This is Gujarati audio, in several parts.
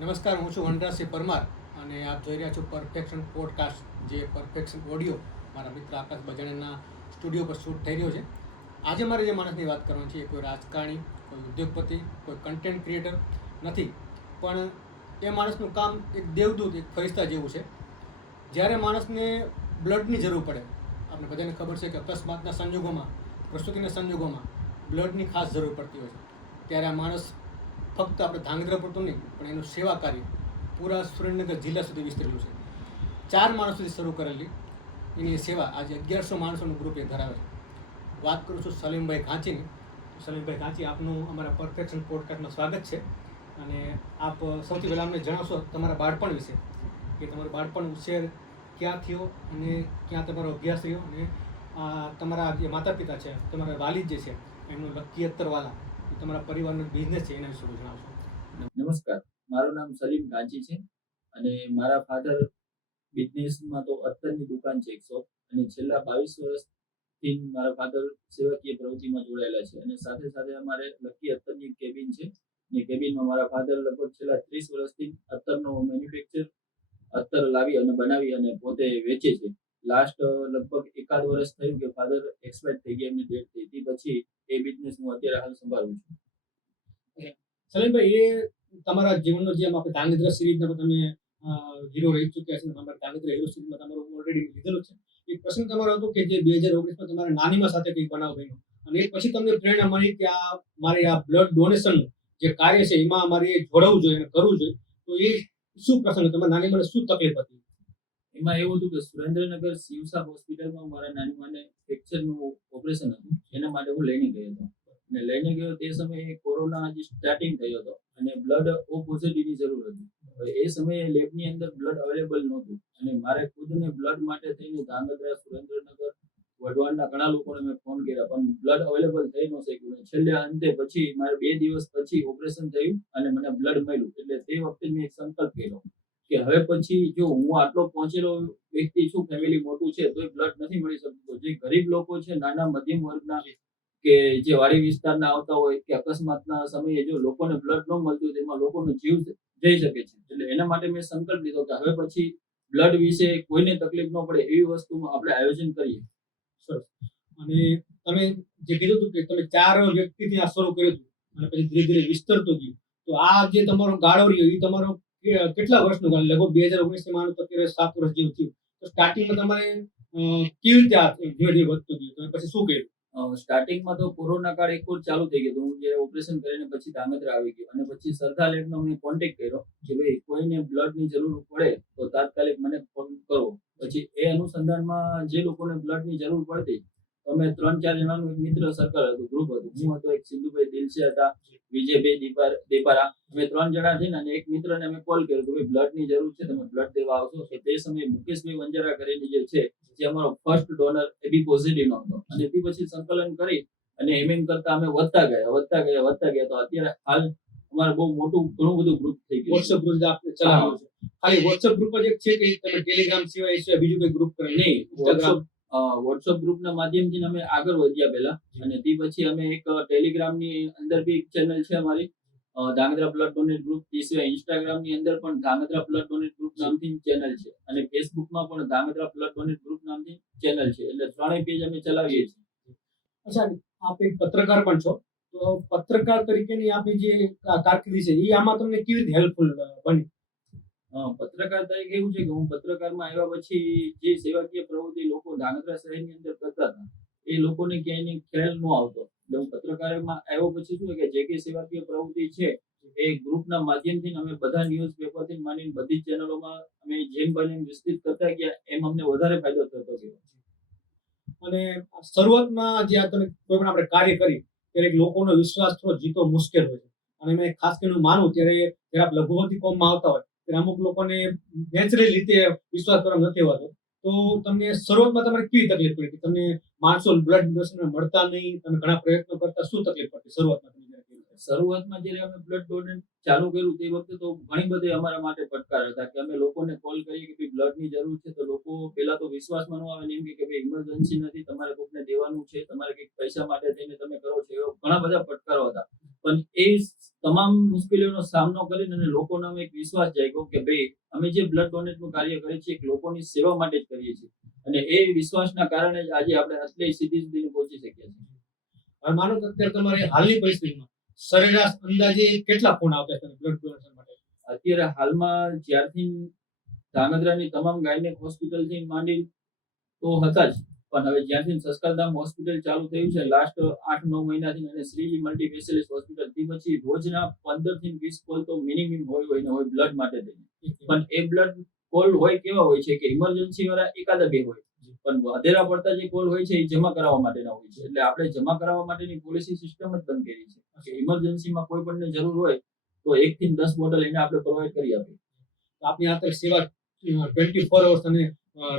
નમસ્કાર, હું છું વનરાજસિંહ પરમાર અને આપ જોઈ રહ્યા છો પરફેક્શન પોડકાસ્ટ, જે પરફેક્શન ઓડિયો મારા મિત્ર આકાશ બજાણેના સ્ટુડિયો પર શૂટ થઈ રહ્યો છે. આજે મારે જે માણસની વાત કરવાની છે એ કોઈ રાજકારણી, કોઈ ઉદ્યોગપતિ, કોઈ કન્ટેન્ટ ક્રિએટર નથી, પણ એ માણસનું કામ એક દેવદૂત, એક ફરિશ્તા જેવું છે. જ્યારે માણસને બ્લડની જરૂર પડે, આપણે બધાને ખબર છે કે અકસ્માતના સંજોગોમાં, પ્રસૂતિના સંજોગોમાં બ્લડની ખાસ જરૂર પડતી હોય છે. ત્યારે આ માણસ ફક્ત આપણે ધાંગધ્રા પૂરતું નહીં, પણ એનું સેવા કાર્ય પૂરા સુરેન્દ્રનગર જિલ્લા સુધી વિસ્તરેલું છે. 4 માણસોથી શરૂ કરેલી એની સેવા આજે 1100 માણસોનું ગ્રુપ એ ધરાવે છે. વાત કરું છું સલીમભાઈ ઘાંચીની. સલીમભાઈ ઘાંચી, આપનું અમારા પરફેક્શન પોડકાસ્ટમાં સ્વાગત છે. અને આપ સૌથી પહેલાં અમને જણાવશો તમારા બાળપણ વિશે, કે તમારું બાળપણ ઉછેર ક્યાં થયો અને ક્યાં તમારો અભ્યાસ થયો, અને તમારા જે માતા પિતા છે, તમારા વાલિદ જે છે, એમનું લકી અત્તરવાલા, એ તમારા પરિવારનો બિઝનેસ છે, એના વિશે જણાવશો. નમસ્કાર, મારું નામ સલીમ ગાંચી છે અને મારા ફાધર બિઝનેસમાં તો અત્તરની દુકાન છે એક શોપ, અને છેલ્લા 22 વર્ષથી મારા ફાધર સેવાકીય પ્રવૃત્તિમાં જોડાયેલા છે. અને સાથે સાથે અમારે લકી અત્તરની કેબિન છે, અને કેબિનમાં મારા ફાધર લગભગ છેલ્લા 30 વર્ષથી અત્તરનો મેન્યુફેક્ચર અત્તર લાવી અને બનાવી અને પોતે વેચે છે. લાસ્ટ લગભગ 1 વર્ષ થયું કે ફાધર એક્સપાયર થઈ ગયા, એમની ડેથ થઈ હતી. પછી એ બિઝનેસ હું અત્યારે હાલ સંભાળું છું. સલીમભાઈ, એ તમારા જીવનનો, જેમ આપણે ધાંગધ્રા સિરીઝના તમે હીરો રહી ચૂક્યા છે, તમારા ધાંગધ્રા હીરો સિરીઝમાં તમારું ઓલરેડી લીધેલું છે. એક પ્રસંગ તમારો હતો કે જે 2019માં તમારા નાનીમાં સાથે કંઈક બનાવ બન્યો, અને એ પછી તમને પ્રેરણા મળી કે મારે આ બ્લડ ડોનેશન જે કાર્ય છે એમાં મારે જોડાવવું જોઈએ અને કરવું જોઈએ. તો એ શું પ્રસંગ, તમારા નાનીમાને શું તકલીફ હતી? એમાં એવું હતું કે સુરેન્દ્રનગર શિવસા હોસ્પિટલમાં મારા નાની માને ફ્રેક્ચરનું ઓપરેશન હતું, એના માટે હું લઈને ગયો હતો. અને લઈને ગયો તે સમયે કોરોના હજી સ્ટાર્ટિંગ થયો હતો અને બ્લડ ઓ પોઝિટિવની જરૂર હતી. હવે એ સમયે લેબની અંદર બ્લડ અવેલેબલ નહોતું, અને મારે ખુદને બ્લડ માટે થઈને ધાંગધ્રા, સુરેન્દ્રનગર, વઢવાણના ઘણા લોકોને મેં ફોન કર્યા, પણ બ્લડ અવેલેબલ થઈ ન શક્યું. છેલ્લે અંતે પછી મારે 2 દિવસ પછી ઓપરેશન થયું અને મને બ્લડ મળ્યું. એટલે તે વખતે મેં એક સંકલ્પ કર્યો કે હવે પછી જો હું આટલો પહોંચેલો વ્યક્તિ છું, ફેમિલી મોટું છે, તો બ્લડ નથી મળી શકતું, જે ગરીબ લોકો છે, નાના મધ્યમ વર્ગના, કે જે વાડી વિસ્તારના આવતા હોય, કે અકસ્માતના સમયે જો લોકોને બ્લડ ન મળતું હોય, તેમાં લોકોનો જીવ જઈ શકે છે. એટલે એના માટે મેં સંકલ્પ લીધો કે હવે પછી બ્લડ વિશે કોઈને તકલીફ ન પડે એવી વસ્તુનું આપણે આયોજન કરીએ. સરસ. અને તમે જે કીધું હતું કે તમે 4 વ્યક્તિથી આ શરૂ કર્યું હતું અને પછી ધીરે ધીરે વિસ્તરતું ગયું, તો આ જે તમારો ગાળો રહ્યો એ તમારો કેટલા વર્ષનો ગાળો? લગભગ 2019 માનો તો અત્યારે 7 વર્ષ જેવું થયું. તો સ્ટાર્ટિંગમાં તમારે કેવી રીતે આ ધીરે ધીરે વધતું ગયું, તમે પછી શું કર્યું? સ્ટાર્ટિંગમાં તો કોરોના કાળ એક વાર ચાલુ થઈ ગયો. હું જે ઓપરેશન કરીને પછી ધાંગધ્રા આવી ગયો, અને પછી સરદાર લેબનો મેં કોન્ટેક્ટ કર્યો કે ભાઈ કોઈને બ્લડની જરૂર પડે તો તાત્કાલિક મને ફોન કરો. પછી એ અનુસંધાનમાં જે લોકોને બ્લડની જરૂર પડતી, અમે 3-4 જણાનું એક મિત્ર સર્કલ હતું, ગ્રુપ હતું. હું હતો, એક સિંધુભાઈ દિલસે હતા, વિજયભાઈ દેપારા. અમે 3 જણા થઈને અને એક મિત્રને અમે કોલ કર્યો કે ભાઈ બ્લડની જરૂર છે, તમે બ્લડ દેવા આવશો? તો તે સમયે મુકેશભાઈ વંજારા કરીને જે છે, જે અમારો ફર્સ્ટ ડોનર એબી પોઝિટિવનો હતો. અને તે પછી સંકલન કરી અને એમએમ કરતા અમે વધતા ગયા. તો અત્યારે હાલ અમારે બહુ મોટું ઘણું બધું ગ્રુપ થઈ ગયું. વોટ્સએપ ગ્રુપ આપણે ચલાવ્યું છે. ખાલી વોટ્સએપ ગ્રુપ જ એક છે કે તમે ટેલિગ્રામ સિવાય બીજું કોઈ ગ્રુપ કરે? નહીં, વોટ્સએપ ગ્રુપના માધ્યમથી અમે આગળ વધ્યા પહેલા, અને તે પછી અમે એક ટેલિગ્રામની અંદર બી એક ચેનલ છે અમારી, ધાંગધ્રા બ્લડ ડોનેટ ગ્રુપ. તે સિવાય ઇન્સ્ટાગ્રામની અંદર પણ ધાંગધ્રા બ્લડ ડોનેટ ગ્રુપ નામથી ચેનલ છે, અને ફેસબુકમાં પણ ધાંગધ્રા બ્લડ ડોનેટ ગ્રુપ નામથી ચેનલ છે. એટલે 3 પેજ અમે ચલાવીએ છીએ. અચ્છા, આપ એક પત્રકાર પણ છો, તો પત્રકાર તરીકેની આપણી જે કારકિર્દી છે એ આમાં તમને કેવી રીતે હેલ્પફુલ બની? પત્રકાર તરીકે એવું છે કે હું પત્રકારમાં આવ્યા પછી જે સેવાકીય પ્રવૃત્તિ લોકો ધાંગધ્રા શહેરની અંદર કરતા હતા, એ લોકોને ક્યાંય ખ્યાલ ન આવતો. એટલે હું પત્રકારમાં આવ્યો પછી શું કે જે કઈ સેવાકીય પ્રવૃત્તિ છે એ ગ્રુપના માધ્યમથી અમે બધા ન્યૂઝ પેપરથી માંડીને બધી ચેનલોમાં અમે જેમ બને વિસ્તૃત કરતા ગયા, એમ અમને વધારે ફાયદો થતો ગયો. અને શરૂઆતમાં જે તમે કોઈ પણ આપણે કાર્ય કરી ત્યારે લોકોનો વિશ્વાસ થોડો જીતવો મુશ્કેલ હોય છે. અને મેં ખાસ કરીને માનું ત્યારે જ્યારે લઘુમતી કોમમાં આવતા હોય ત્યારે અમુક લોકોને નેચરલી રીતે વિશ્વાસ કરવા નથી હોતો. તો તમને શરૂઆતમાં તમારે કેવી તકલીફ પડી? તમને માણસો બ્લડ ડોનેશન મળતા નહીં, તમે ઘણા પ્રયત્નો કરતા, શું તકલીફ પડતી શરૂઆતમાં? શરૂઆતમાં જ્યારે અમે બ્લડ ડોનેટ ચાલુ કર્યું તે વખતે તો ઘણી બધી અમારા માટે પડકાર હતા કે અમે લોકોને કોલ કરીએ કે ભાઈ બ્લડની જરૂર છે, તો લોકો પહેલા તો વિશ્વાસમાં ન આવે ને એમ કે ભાઈ ઇમરજન્સી નથી, તમારે કોઈને દેવાનું છે, તમારે કંઈક પૈસા માટે થઈને તમે કરો છો, એવા ઘણા બધા પડકારો હતા. પણ એ તમામ મુશ્કેલીઓનો સામનો કરીને અને લોકોનો એક વિશ્વાસ જાગ્યો કે ભાઈ અમે જે બ્લડ ડોનેટનું કાર્ય કરીએ છીએ એક લોકોની સેવા માટે જ કરીએ છીએ અને એ વિશ્વાસના કારણે જ આજે આપણે આટલી સીધી સુધી પહોંચી શક્યા છીએ. હવે માનો કે અત્યારે તમારે હાલની પરિસ્થિતિમાં સરેરાશ અંદાજે કેટલા ફોન આવતા છે બ્લડ ડોનેશન માટે? અત્યારે હાલમાં જ્યારથી ધાંગધ્રાની તમામ ગાયનેક હોસ્પિટલથી માંડી તો હતા જ, પણ હવે જ્યાંથી સસ્કાધામ હોસ્પિટલ ચાલુ થયું છે લાસ્ટ 8-9 મહિનાથી અને શ્રીજી મલ્ટી સ્પેશિયાલિસ્ટ હોસ્પિટલ થી પછી રોજના 15 થી 20 કોલ તો મિનિમમ હોય બ્લડ માટે થઈને. પણ એ બ્લડ કોલ હોય કેવા હોય છે કે ઇમરજન્સી વાળા એકાદા બે હોય, પણ વધેરા પડતા જે કોલ હોય છે એ જમા કરાવવા માટેના હોય છે. એટલે આપણે જમા કરાવવા માટેની પોલિસી સિસ્ટમ જ બંધ કરી છે કે ઇમરજન્સીમાં કોઈ પણને જરૂર હોય તો 1 થી 10 બોટલ એને આપણે પ્રોવાઈડ કરી આપીએ. આપની આંતર સેવા 24 અવર્સ અને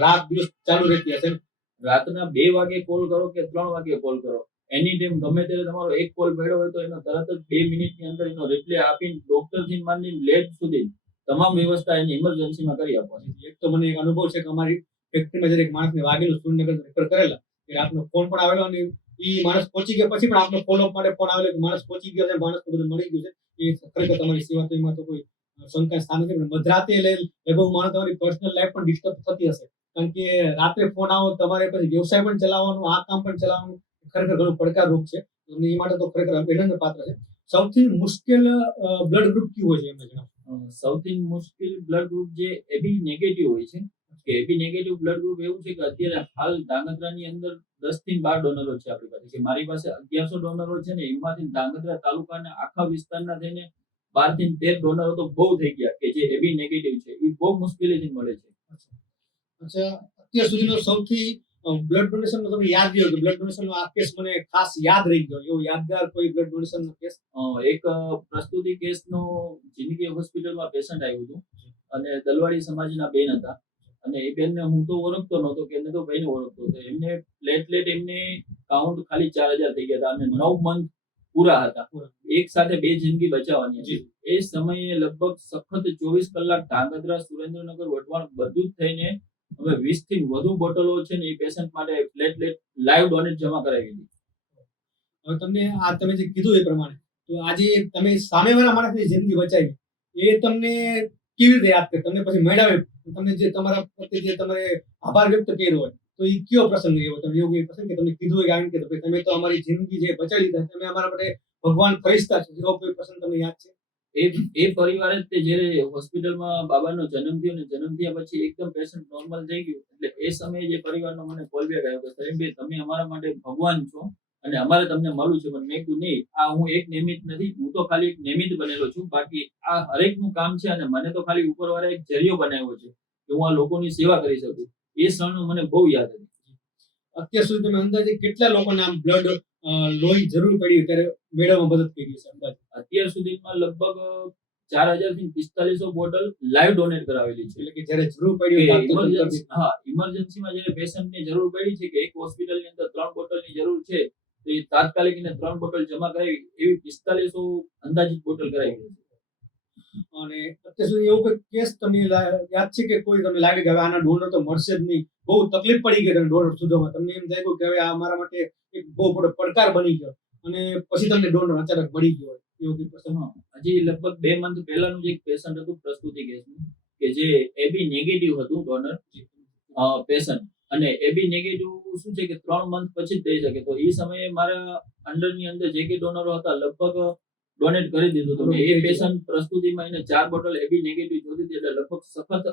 રાત દિવસ ચાલુ રહેતી હશે ને? રાતના 2 વાગે કોલ કરો કે 3 વાગે કોલ કરો, એની ટાઈમ ગમે ત્યારે તમારો એક કોલ મળ્યો હોય તો એનો તરત જ 2 મિનિટની અંદર એનો રિપ્લાય આપીને ડોક્ટરથી માંડીને લેબ સુધી તમામ વ્યવસ્થા એની ઇમરજન્સીમાં કરી આપવાની. એક તો મને એક અનુભવ છે કે અમારી ફેક્ટરીમાં જ્યારે એક માણસને વાગેલું, સુરેન્દ્રનગર રેફર કરેલા, કે આપનો ફોન પણ આવેલો અને એ માણસ પહોંચી ગયા પછી પણ આપનો ફોલોઅપ માટે ફોન આવેલો કે માણસ પહોંચી ગયો છે, માણસ બધું મળી ગયું છે. એ ખરેખર તમારી સેવા તો એમાં તો કોઈ શંકા સ્થાન નથી. પણ મધરાતે લગભગ માનો તમારી પર્સનલ લાઈફ પણ ડિસ્ટર્બ થતી હશે, કારણ કે રાત્રે ફોન આવો, તમારે પછી વ્યવસાય પણ ચલાવવાનું, આ કામ પણ ચલાવવાનું, ખરેખર ઘણું પડકારરૂપ છે. અને એ માટે તો ખરેખર અભિનંદન પાત્ર છે. સૌથી મુશ્કેલ બ્લડ ગ્રુપ કયું હોય છે એમને જણાવો? સૌથી મુશ્કેલ બ્લડ ગ્રુપ જે એબી નેગેટિવ હોય છે કે એબી નેગેટિવ બ્લડ ગ્રુપ એવું છે કે અત્યારે હાલ ધાંગધ્રાની અંદર 10 થી 12 ડોનરો છે આપણી પાસે. કે મારી પાસે 1100 ડોનરો છે ને એમાંથી ધાંગધ્રા તાલુકાના આખા વિસ્તારના થઈને 12 થી 13 ડોનરો તો બહુ થઈ ગયા કે જે એબી નેગેટિવ છે. એ બહુ મુશ્કેલીથી મળે છે. અચ્છા, અત્યાર સુધીનો સૌથી બ્લડ ડોનેશનનો તમે યાદ રહ્યો કે બ્લડ ડોનેશનનો આ કેસ મને ખાસ યાદ રહી ગયો, એવો યાદગાર કોઈ બ્લડ ડોનેશનનો કેસ? એક પ્રસ્તુતિ કેસનો જિંદગી હોસ્પિટલમાં પેશન્ટ આવ્યું હતું અને દલવાડી સમાજના બેન હતા અને એ બેનને હું તો ઓળખતો નહોતો કે એને તો ભાઈને ઓળખતો હતો. એમને પ્લેટલેટ એમને કાઉન્ટ ખાલી 4000 થઈ ગયા હતા અને 9 મંથ પૂરા હતા. એક સાથે 2 જિંદગી બચાવવાની હતી. એ સમયે લગભગ સખત 24 કલાક ધાંગધ્રા, સુરેન્દ્રનગર, વઢવાણ બધું જ થઈને હવે 20 થી વધુ બોટલો છે ને એ પેશન્ટ માટે પ્લેટલેટ લાઈવ ડોનેટ જમા કરાવી દીધી. હવે તમને આ તમે જે કીધું એ પ્રમાણે, તો આજે તમે સામેવાળા માણસની જિંદગી બચાવી, એ તમને કેવી રીતે યાદ કરે? તમને પછી મળ્યા, તમને જે તમારા પ્રત્યે જે તમારે આભાર વ્યક્ત કર્યો હોય તો એ કયો પ્રસંગ રહ્યો? તમે એવું કોઈ પ્રસંગ કે તમને કીધું હોય કે આમ કે તમે તો અમારી જિંદગી જે બચાવી દીધા, તમે અમારા માટે ભગવાન ફરિશ્તા છો, એવો કોઈ પ્રસંગ તમને યાદ છે? એ પરિવારે તે જ્યારે હોસ્પિટલમાં બાબાનો જન્મ થયો ને જન્મ થયા પછી એકદમ પેશન્ટ નોર્મલ થઈ ગયું એટલે એ સમયે જે પરિવારનો મને કોલ બેક આવ્યો કે સલીમભાઈ તમે અમારા માટે ભગવાન છો અને અમારે તમને મળવું છે. પણ મેં કીધું નહીં, આ હું એક નિમિત્ત નથી, હું તો ખાલી એક નિમિત્ત બનેલો છું, બાકી આ હરેકનું કામ છે અને મને તો ખાલી ઉપરવાળા એક જરિયો બનાવ્યો છે કે હું આ લોકોની સેવા કરી શકું. એ ક્ષણ મને બહુ યાદ હતી. અત્યાર સુધી તમે અંદાજે કેટલા લોકોને આમ બ્લડ લોહી જરૂર પડી ત્યારે મેળવવામાં મદદ કરી છે અંદાજે? અત્યાર સુધીમાં લગભગ 4000 થી 4500 બોટલ લાઈવ ડોનેટ કરાવેલી છે. એટલે કે જ્યારે જરૂર પડી ઇમરજન્સીમાં જ્યારે પેશન્ટને જરૂર પડી છે કે એક હોસ્પિટલની અંદર 3 બોટલની જરૂર છે તો એ તાત્કાલિક એને 3 બોટલ જમા કરાવી એવી 4500 અંદાજિત બોટલ કરાવી છે. અને અત્યાર સુધી એવો કોઈ કેસ તમને યાદ છે કે કોઈ તમને લાગે કે હવે આના ડોનર તો મળશે જ નહીં, બહુ તકલીફ પડી ગઈ તમને ડોનર શોધવામાં, તમને એમ લાગ્યું કે હવે આ અમારા માટે એક બહુ મોટો પડકાર બની ગયો અને પછી તમને ડોનર અચાનક મળી ગયો હોય એવો કોઈ પ્રસંગ? હજી લગભગ 2 મંથ પહેલાનું જ એક પેશન્ટ હતું પ્રસ્તુતિ કેસનું કે જે એબી નેગેટિવ હતું ડોનર પેશન્ટ. અને એબી નેગેટિવ શું છે કે 3 મંથ પછી જ થઈ શકે. તો એ સમયે મારા અંડરની અંદર જે કે ડોનરો હતા લગભગ ડોનેટ કરી દીધું હતું. એ પેશન્ટ પ્રસ્તુતિમાં એને 4 બોટલ એબી નેગેટિવ જોતી હતી એટલે લગભગ સખત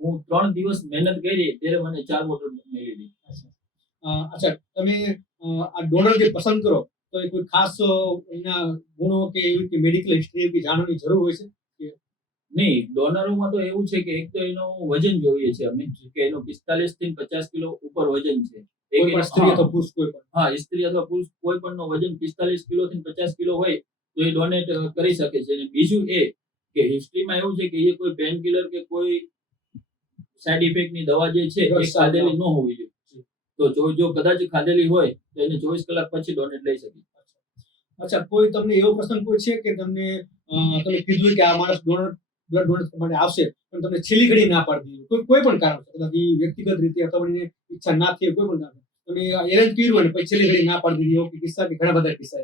હું 3 દિવસ મહેનત કરી ત્યારે મને 4 બોટલ મળી હતી. અચ્છા, તમે આ ડોનર જે પસંદ કરો તો એ કોઈ ખાસ એના ગુણો કે એવી મેડિકલ હિસ્ટ્રી કે જાણવાની જરૂર હોય છે? નહીં, ડોનરોમાં તો એવું છે કે એક તો એનો વજન જોઈએ છે અમે કે એનો 45 થી 50 કિલો ઉપર વજન છે. સ્ત્રી અથવા પુરુષ કોઈ પણ? હા, સ્ત્રી અથવા પુરુષ કોઈ પણ નો વજન 45 કિલો થી 50 કિલો હોય તો એ ડોનેટ કરી શકે છે. અને બીજું એ કે હિસ્ટ્રીમાં એવું છે કે એ કોઈ પેન કિલર કે કોઈ સાઈડ ઇફેક્ટ ની દવા જે છે એ ખાધેલી ન હોવી જોઈએ. તો જો કદાચ ખાધેલી હોય તો એને 24 કલાક પછી ડોનેટ લઈ શકે. અચ્છા, કોઈ તમને એવો પ્રસંગ કોઈ છે કે તમને તમે કીધું કે આ માણસ બ્લડ ડોનેટ માટે આવશે પણ તમને છેલ્લી ઘડી ના પાડી દીધી, કોઈ પણ કારણ છે, કદાચ વ્યક્તિગત રીતે અથવા એની ઈચ્છા ના થઈ, કોઈ પણ કારણ તમે એરેન્જ કર્યું અને પછી છેલ્લી ઘડી ના પાડી દીધી, એવો કિસ્સા કે ઘણા બધા કિસ્સા?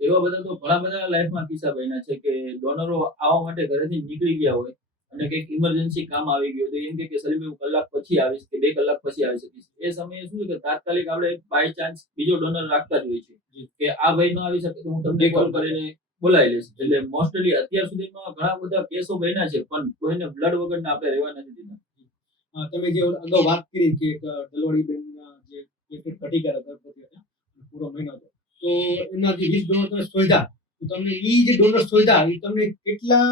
એવા બધા તો ઘણા બધા લાઈફમાં કિસ્સા બન્યા છે કે ડોનરો આવવા માટે ઘરેથી નીકળી ગયા હોય અને કંઈક ઇમરજન્સી કામ આવી ગયું તો એમ કે સલીમભાઈ હું કલાક પછી આવીશ કે 2 કલાક પછી આવી શકીશ. એ સમયે શું છે કે તાત્કાલિક આપણે બાય ચાન્સ બીજો ડોનર રાખતા જ હોય છે કે આ ભાઈ ન આવી શકે તો હું તમને કોલ કરીને બોલાવી લઈશ. એટલે મોસ્ટલી અત્યાર સુધીમાં ઘણા બધા કેસો બન્યા છે પણ કોઈને બ્લડ વગરના આપણે રહેવા નથી દીધા. તમે જે અગાઉ વાત કરી કે દલવાડી બેનના જે પેકેટ ઘટી ગયા ગર્ભવતી હતા પૂરો મહિનો હતો તો એના જે 20 ડોનર તમે શોધ્યા તો તમને એ જે ડોનર શોધ્યા એ તમને કેટલા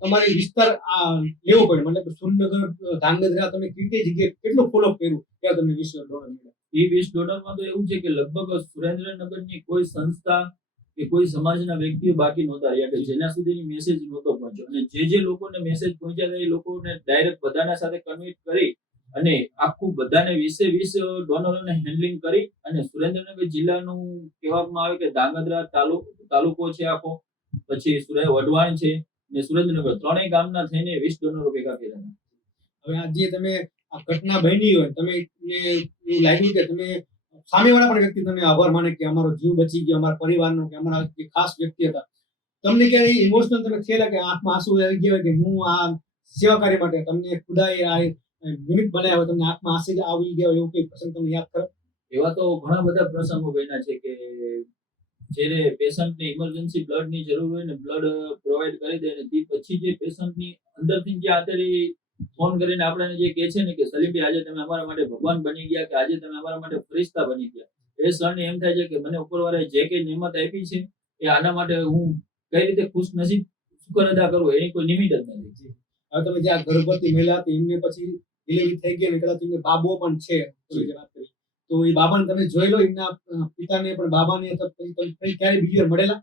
તમારી વિસ્તાર લેવો પડ્યો મતલબ કે સુરનગર ધાંગધ્રા તમે કઈ જગ્યાએ કેટલું ફોલોઅપ કર્યું ત્યાં તમને 20 ડોનર મળ્યા? એ 20 ડોનરમાં તો એવું છે કે લગભગ સુરેન્દ્રનગરની કોઈ સંસ્થા કે કોઈ સમાજના વ્યક્તિઓ બાકી નહોતા રહ્યા કે જેના સુધી મેસેજ નહોતો પહોંચ્યો અને જે લોકોને મેસેજ પહોંચ્યા હતા એ લોકોને ડાયરેક્ટ બધાના સાથે કન્વિટ કરી અને આખું બધાને 20 ડોનરોને હેન્ડલિંગ કરી અને સુરેન્દ્રનગર જિલ્લાનું કહેવામાં આવે કે ધાંગધ્રા તાલુકો છે આખો, પછી વઢવાણ છે ને સુરેન્દ્રનગર ત્રણેય ગામના થઈને 20 ડોનરો ભેગા કર્યા હતા. હવે આ જે તમે આ ઘટના બની હોય તમે એવું લાગ્યું કે તમે સામેવાળા પણ વ્યક્તિ તમને આભાર માને કે અમારો જીવ બચી ગયો અમારા પરિવારનો કે અમારા જે ખાસ વ્યક્તિ હતા તમને ક્યારે ઇમોશનલ તમે થયેલા કે આંખમાં આંસુ આવી ગયા કે હું આ સેવા કાર્ય માટે તમને ખુદાએ આ નિમિત્ત બનાવ્યા હોય તમને આંખમાં આંસુ આવી ગયા એવું કઈ પ્રસંગ તમને યાદ કરો? એવા તો ઘણા બધા પ્રસંગો બન્યા છે કે જ્યારે પેશન્ટને ઇમરજન્સી બ્લડની જરૂર હોય ને બ્લડ પ્રોવાઈડ કરી દે ને તે પછી જે પેશન્ટની અંદરથી જે આતેરી ફોન કરીને આપણને જે કહે છે ને કે સલીમભાઈ આજે તમે અમારા માટે ભગવાન બની ગયા કે આજે તમે અમારા માટે ફરિશ્તા બની ગયા, એ ક્ષણે એમ થાય છે કે મને ઉપરવાળાએ જે કઈ નિયમત આપી છે એ આના માટે હું કઈ રીતે ખુશ નસીબ શુક્ર અદા કરું એની કોઈ નિમિત્ત જ નથી. હવે તમે જે આ ગર્ભવતી મહિલા હતી એમને પછી ડિલિવરી થઈ ગઈ અને કદાચ એમને બાબો પણ છે જે વાત કરી તો એ બાબાને તમે જોઈ લો એમના પિતાને પણ બાબાને પછી ક્યારે બીજી વાર મળેલા?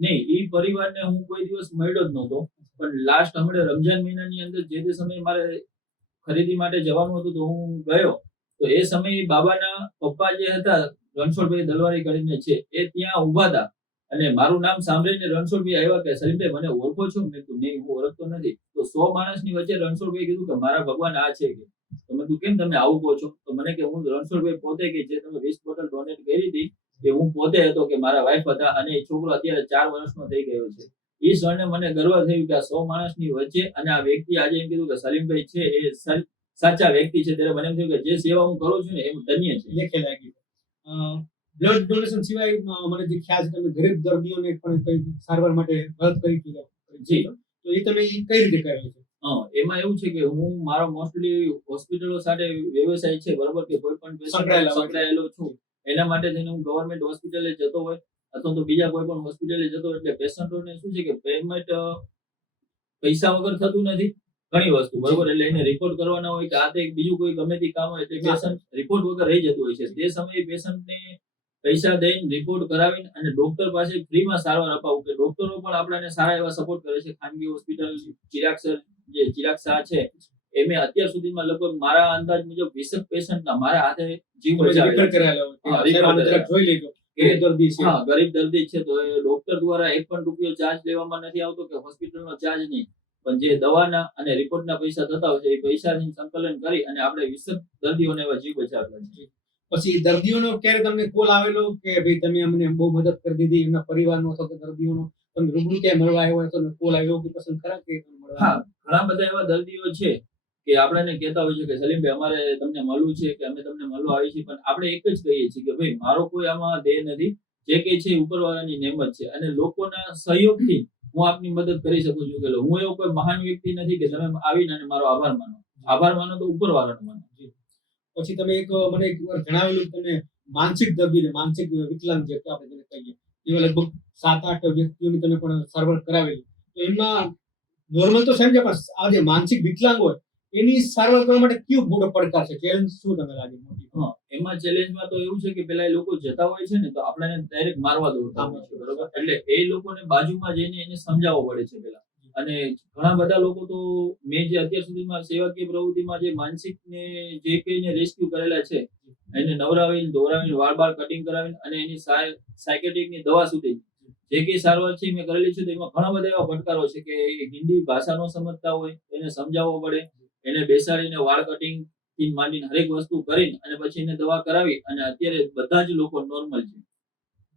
નહીં, એ પરિવારને હું કોઈ દિવસ મળ્યો જ નહોતો પણ લાસ્ટ હમણાં રમજાન મહિનાની અંદર જે તે સમયે મારે ખરીદી માટે જવાનું હતું તો હું ગયો તો એ સમયે બાબાના પપ્પા જે હતા રણછોડભાઈ દલવારી કરીને છે એ ત્યાં ઊભા હતા અને મારું નામ સાંભળીને રણછોડભાઈ આવ્યા કે સલીમભાઈ મને ઓળખો છો? મેં કીધું નહીં હું ઓળખતો નથી. તો 100 માણસની વચ્ચે રણછોડભાઈ કીધું કે મારા ભગવાન આ છે કે તો મેં કીધું કેમ તમે આવું કહો છો? તો મને કે હું રણછોડભાઈ પોતે કે જે તમે 20 બોટલ ડોનેટ કરી હતી કે હું પોતે હતો કે મારા વાઈફ હતા અને એ છોકરો અત્યારે 4 વર્ષનો થઈ ગયો છે. એ ક્ષણે મને ગર્વ થયું કે આ 100 માણસની વચ્ચે અને આ વ્યક્તિ આજે એમ કીધું કે સલીમભાઈ છે એ સાચા વ્યક્તિ છે ત્યારે મને એમ થયું કે જે સેવા હું કરું છું ને એ ધન્ય છે. લેખે લાગી. બ્લડ ડોનેશન સિવાય મને જે ખ્યાલ છે તમે ગરીબ દર્દીઓને પણ કઈ સારવાર માટે મદદ કરી જી તો એ તમે કઈ રીતે કરેલું છે? એમાં એવું છે કે હું મારો મોસ્ટલી હોસ્પિટલો સાથે વ્યવસાય છે બરોબર કે કોઈ પણ સંકળાયેલો છું એના માટે થઈને હું ગવર્મેન્ટ હોસ્પિટલે જતો હોય અથવા તો બીજા કોઈ પણ હોસ્પિટલે જતો એટલે પેશન્ટોને શું છે કે પેમેન્ટ પૈસા વગર થતું નથી ઘણી વસ્તુ બરોબર એટલે એને રિપોર્ટ કરવાના હોય કે આ તે બીજું કોઈ ગમે તે કામ હોય એટલે પેશન્ટ રિપોર્ટ વગર રહી જતું હોય છે. તે સમયે પેશન્ટને પૈસા દઈને રિપોર્ટ કરાવીને અને ડોક્ટર પાસે ફ્રીમાં સારવાર અપાવું કે ડોક્ટરો પણ આપણને સારા એવા સપોર્ટ કરે છે. ખાનગી હોસ્પિટલ ચિરાગ શાહ છે એ મેં અત્યાર સુધીમાં લગભગ મારા અંદાજ મુજબ 20 પેશન્ટના મારા હાથે જીવ બચાવેલા ગરીબ દર્દી છે તો એ ડોક્ટર દ્વારા 1 પણ રૂપિયો ચાર્જ લેવામાં નથી આવતો કે હોસ્પિટલનો ચાર્જ નહીં પણ જે દવાના અને રિપોર્ટના પૈસા થતા હોય છે એ પૈસાની સંકલન કરી અને આપણે 20 દર્દીઓને એવા જીવ બચાવેલા છે. પછી દર્દીઓનો ક્યારે તમને કોલ આવેલો કે ભાઈ તમે અમને બહુ મદદ કરી દીધી એમના પરિવારનો અથવા કે દર્દીઓનો તમે રૂબરૂ ક્યાં મળવા આવ્યો હોય તો કોલ આવ્યો કે પસંદ ખરા કે હા ઘણા બધા એવા દર્દીઓ છે કે આપણને કહેતા હોય છે કે સલીમભાઈ અમારે તમને મળવું છે કે અમે તમને મળવા આવી છીએ પણ આપણે એક જ કહીએ છીએ કે ભાઈ મારો કોઈ આમાં દેહ નથી જે કઈ છે ઉપરવાળાની નેમત છે અને લોકોના સહયોગથી હું આપની મદદ કરી શકું છું કે હું એવો કોઈ મહાન વ્યક્તિ નથી કે તમે આવીને અને મારો આભાર માનો તો ઉપરવાળાનો માનો. પછી તમે મને એક વાર જણાવેલું તમે માનસિક દર્દીને માનસિક વિકલાંગ જે આપણે જેને કહીએ એવા લગભગ 7-8 વ્યક્તિઓની તમે પણ સારવાર કરાવેલી તો એમાં નોર્મલ તો સમજ્યા પણ આ જે માનસિક વિકલાંગ હોય એની સારવાર કરવા માટે કયો મોટો પડકાર છે ચેલેન્જ શું તમને લાગે મોટી? એમાં ચેલેન્જમાં તો એવું છે કે પેલા એ લોકો જતા હોય છે ને તો આપણને ડાયરેક્ટ મારવા દોડતા હોય છે બરોબર એટલે એ લોકોને બાજુમાં જઈને એને સમજાવવો પડે છે પેલા અને ઘણા બધા લોકો તો મેં જે અત્યાર સુધીમાં સેવાકીય પ્રવૃત્તિમાં જે માનસિક ને જે કઈને રેસ્ક્યુ કરેલા છે એને નવરાવીને દોરાવીને વાળ કટિંગ કરાવીને અને એની સાયકેટ્રિકની દવા સુધી જે કઈ સારવાર છે મેં કરેલી છે તો એમાં ઘણા બધા એવા પડકારો છે કે હિન્દી ભાષા નો સમજતા હોય એને સમજાવવો પડે એને બેસાડીને વાળ કટિંગ થી માંડીને હરેક વસ્તુ કરીને અને પછી એને દવા કરાવી અને અત્યારે બધા જ લોકો નોર્મલ છે.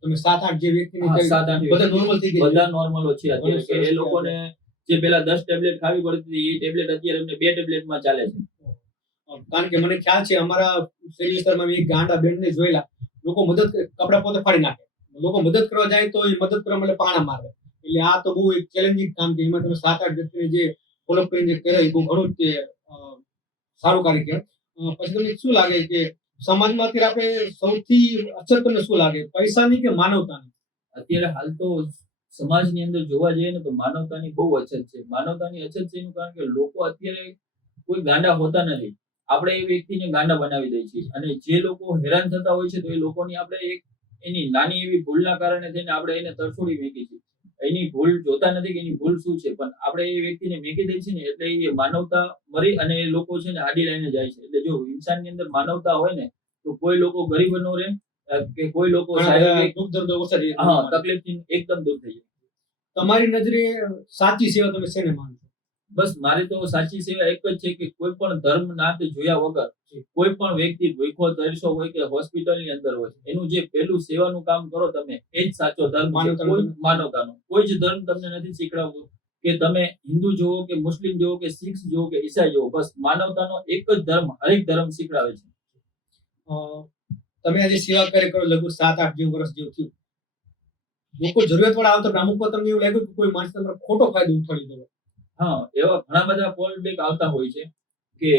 તમે 7-8 જે વ્યક્તિને હા, કહ્યું, 7-8 બધા નોર્મલ થઈ ગયા બધા નોર્મલ છે અત્યારે કે સરસ એ લોકોને જે પેલા 10 ટેબ્લેટ ખાવી પડતી હતી એ ટેબ્લેટ અત્યારે એમને 2 ટેબ્લેટમાં ચાલે છે. કારણ કે મને ખ્યાલ છે અમારા શહેરી વિસ્તારમાં મેં એક ગાંડા બેનને જોયેલા, લોકો મદદ કપડા પોતે ફાડી નાખે, લોકો મદદ કરવા જાય તો એ મદદ કરવા માટે પાણા મારે. એટલે આ તો બહુ એક ચેલેન્જિંગ કામ છે. એમાં તમે 7-8 વ્યક્તિને જે ફોલો કરીને કરે એ બહુ ઘણું જ તે સારું કાર્ય કહેવાય. પછી તમને શું લાગે કે સમાજમાં અત્યારે આપણે સૌથી અછત તમને શું લાગે, પૈસાની કે માનવતાની? અત્યારે હાલ તો સમાજની અંદર જોવા જઈએ ને તો માનવતાની બહુ અછત છે. માનવતાની અછત છે એનું કારણ કે લોકો અત્યારે કોઈ ગાંડા હોતા નથી. આપણે એ વ્યક્તિને ગાંડા બનાવી દઈએ છીએ અને જે લોકો હેરાન થતા હોય છે તો એ લોકોની આપણે એક એની નાની એવી ભૂલના કારણે થઈને આપણે એને તરછોડી મૂકી છીએ. એની ભૂલ જોતા નથી કે એની ભૂલ શું છે, પણ આપણે એ વ્યક્તિને મૂકી દઈએ છીએ ને એટલે એ માનવતા મરી અને એ લોકો છે ને આડી લાઈને જાય છે. એટલે જો ઇન્સાનની અંદર માનવતા હોય ને તો કોઈ લોકો ગરીબ ન રહે કે કોઈ લોકો શારીરિક દુઃખ દર્દ ઓછા થઈ હા જાય. તકલીફથી એકદમ દૂર થઈ જાય. તમારી નજરે સાચી સેવા તમે શેને માનો છો? બસ મારી તો સાચી સેવા એક જ છે કે કોઈ પણ ધર્મ નાત જોયા વગર કોઈ પણ વ્યક્તિ ભૂખો તરસ્યો હોય કે હોસ્પિટલની અંદર હોય એનું જે પહેલું સેવાનું કામ કરો તમે એ જ સાચો ધર્મ છે. કોઈ માનવતાનો કોઈ જ ધર્મ તમને નથી શીખડાવતો કે તમે હિન્દુ જોવો કે મુસ્લિમ જોવો કે શીખ જોવો કે ઈસાઈ જોવો, બસ માનવતાનો એક જ ધર્મ હરેક ધર્મ શીખડાવે છે. તમે આજે સેવા કાર્ય કરો લગભગ 7-8 જેવું વર્ષ જેવું થયું, લોકો જરૂરિયાતવાળા આવતા હોય, અમુક વાર તમને એવું લાગ્યું કે કોઈ માણસ તમારો ખોટો ફાયદો ઉઠાવી દો? હા, એવા ઘણા બધા કોલ બેક આવતા હોય છે કે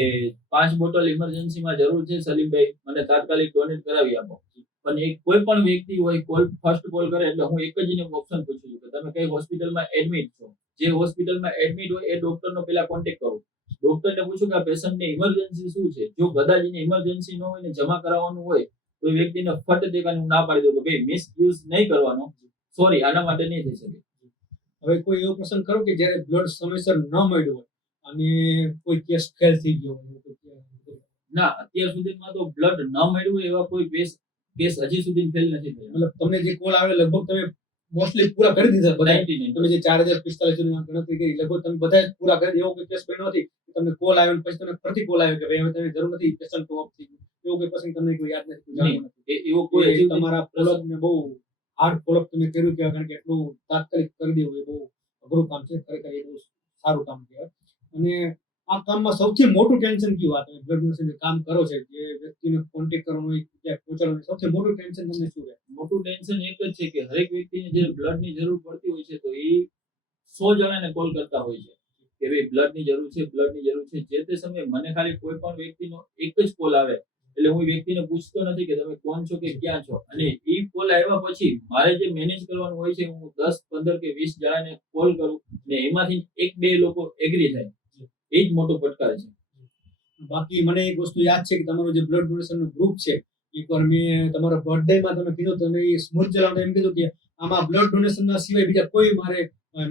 5 બોટલ ઇમરજન્સીમાં જરૂર છે સલીમભાઈ, મને તાત્કાલિક ડોનેટ કરાવી આપો. પણ એક કોઈ પણ વ્યક્તિ હોય ફર્સ્ટ કોલ કરે એટલે હું એક જ ઓપ્શન પૂછું છું કે તમે કઈ હોસ્પિટલમાં એડમિટ છો. જે હોસ્પિટલમાં એડમિટ હોય એ ડોક્ટરનો પહેલા કોન્ટેક્ટ કરો. ડોક્ટરને પૂછું કે આ પેશન્ટની ઇમરજન્સી શું છે. જો કદાચ એની ઇમરજન્સી ન હોય ને જમા કરાવવાનું હોય તો એ વ્યક્તિને ફટ દેખાને હું ના પાડી દઉં કે ભાઈ મિસયુઝ નહીં કરવાનો, સોરી આના માટે નહીં થઈ શકે. હવે કોઈ એવો પ્રસંગ કરો કે જ્યારે બ્લડ સમયસર ન મળ્યું હોય અને કોઈ કેસ ફેલ થઈ ગયો હોય? ના, અત્યાર સુધીમાં તો બ્લડ ન મળ્યું હોય એવા કોઈ કેસ હજી સુધી ફેલ નથી થયા. મતલબ તમને જે કોલ આવે લગભગ તમે મોસ્ટલી પૂરા કરી દીધા બધા? 99. તમે જે 4045 ની ગણતરી કરી લગભગ તમે બધા જ પૂરા કરી. એવો કોઈ કેસ બન્યો નથી તમને કોલ આવ્યો અને પછી તમને ફરીથી કોલ આવ્યો કે ભાઈ હવે તમે જરૂર નથી, પેશન્ટ ઓફ થઈ ગયું, એવો કોઈ પ્રસંગ તમને કોઈ યાદ નથી, જાણવું નથી? એવો કોઈ હજી તમારા ફોલોઅપ ને બહુ હાર્ડ ફોલોઅપ તમે કર્યું કહેવાય, કારણ કે એટલું તાત્કાલિક કરી દેવું એ બહુ અઘરું કામ છે. ખરેખર એ બહુ સારું કામ કહેવાય. અને આ કામમાં સૌથી મોટું ટેન્શન કયું? આ તમે બ્લડ ડોનેશન કામ કરો છો, જે વ્યક્તિને કોન્ટેક્ટ કરવાનો હોય, ક્યાંક પહોંચાડવાનું, સૌથી મોટું ટેન્શન તમને શું રહે? મોટું ટેન્શન એક જ છે કે હરેક વ્યક્તિને જે બ્લડની જરૂર પડતી હોય છે તો એ 100 જણાને કોલ કરતા હોય છે કે ભાઈ બ્લડની જરૂર છે, બ્લડની જરૂર છે. જે તે સમયે મને ખાલી કોઈ પણ વ્યક્તિનો એક જ કોલ આવે એટલે હું વ્યક્તિને પૂછતો નથી કે તમે કોણ છો કે ક્યાં છો. અને એ કોલ આવ્યા પછી મારે જે મેનેજ કરવાનું હોય છે હું 10, 15 કે 20 જણાને કોલ કરું અને એમાંથી 1-2 લોકો એગ્રી થાય. એ જ મોટો પડકાર છે. બાકી મને એક વસ્તુ યાદ છે કે તમારું જે બ્લડ ડોનેશન નું ગ્રુપ છે, એકવાર મેં તમારા બર્થડેમાં તમે કીધું, તમે એ સ્મૃતિ ચલાવતા એમ કીધું કે આમાં બ્લડ ડોનેશન ના સિવાય બીજા કોઈ મારે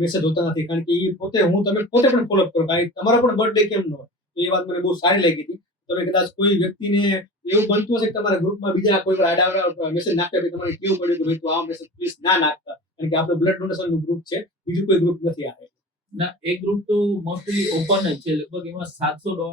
મેસેજ હોતા નથી, કારણ કે એ પોતે તમે પોતે પણ ફોલોઅપ કરો, કારણ તમારો પણ બર્થડે કેમ ન હોય. તો એ વાત મને બહુ સારી લાગી હતી. તમે કદાચ કોઈ વ્યક્તિને એવું બનતું હશે કે તમારા ગ્રુપમાં બીજા કોઈ આડા મેસેજ નાખ્યા કે તમારે કેવું પડ્યું કે ભાઈ તું આ મેસેજ પ્લીઝ ના નાખતા, કારણ કે આપણું બ્લડ ડોનેશન નું ગ્રુપ છે, બીજું કોઈ ગ્રુપ નથી આવે. ના, એ ગ્રુપ તો મોસ્ટલી ઓપન જ છે. લગભગ એમાં 700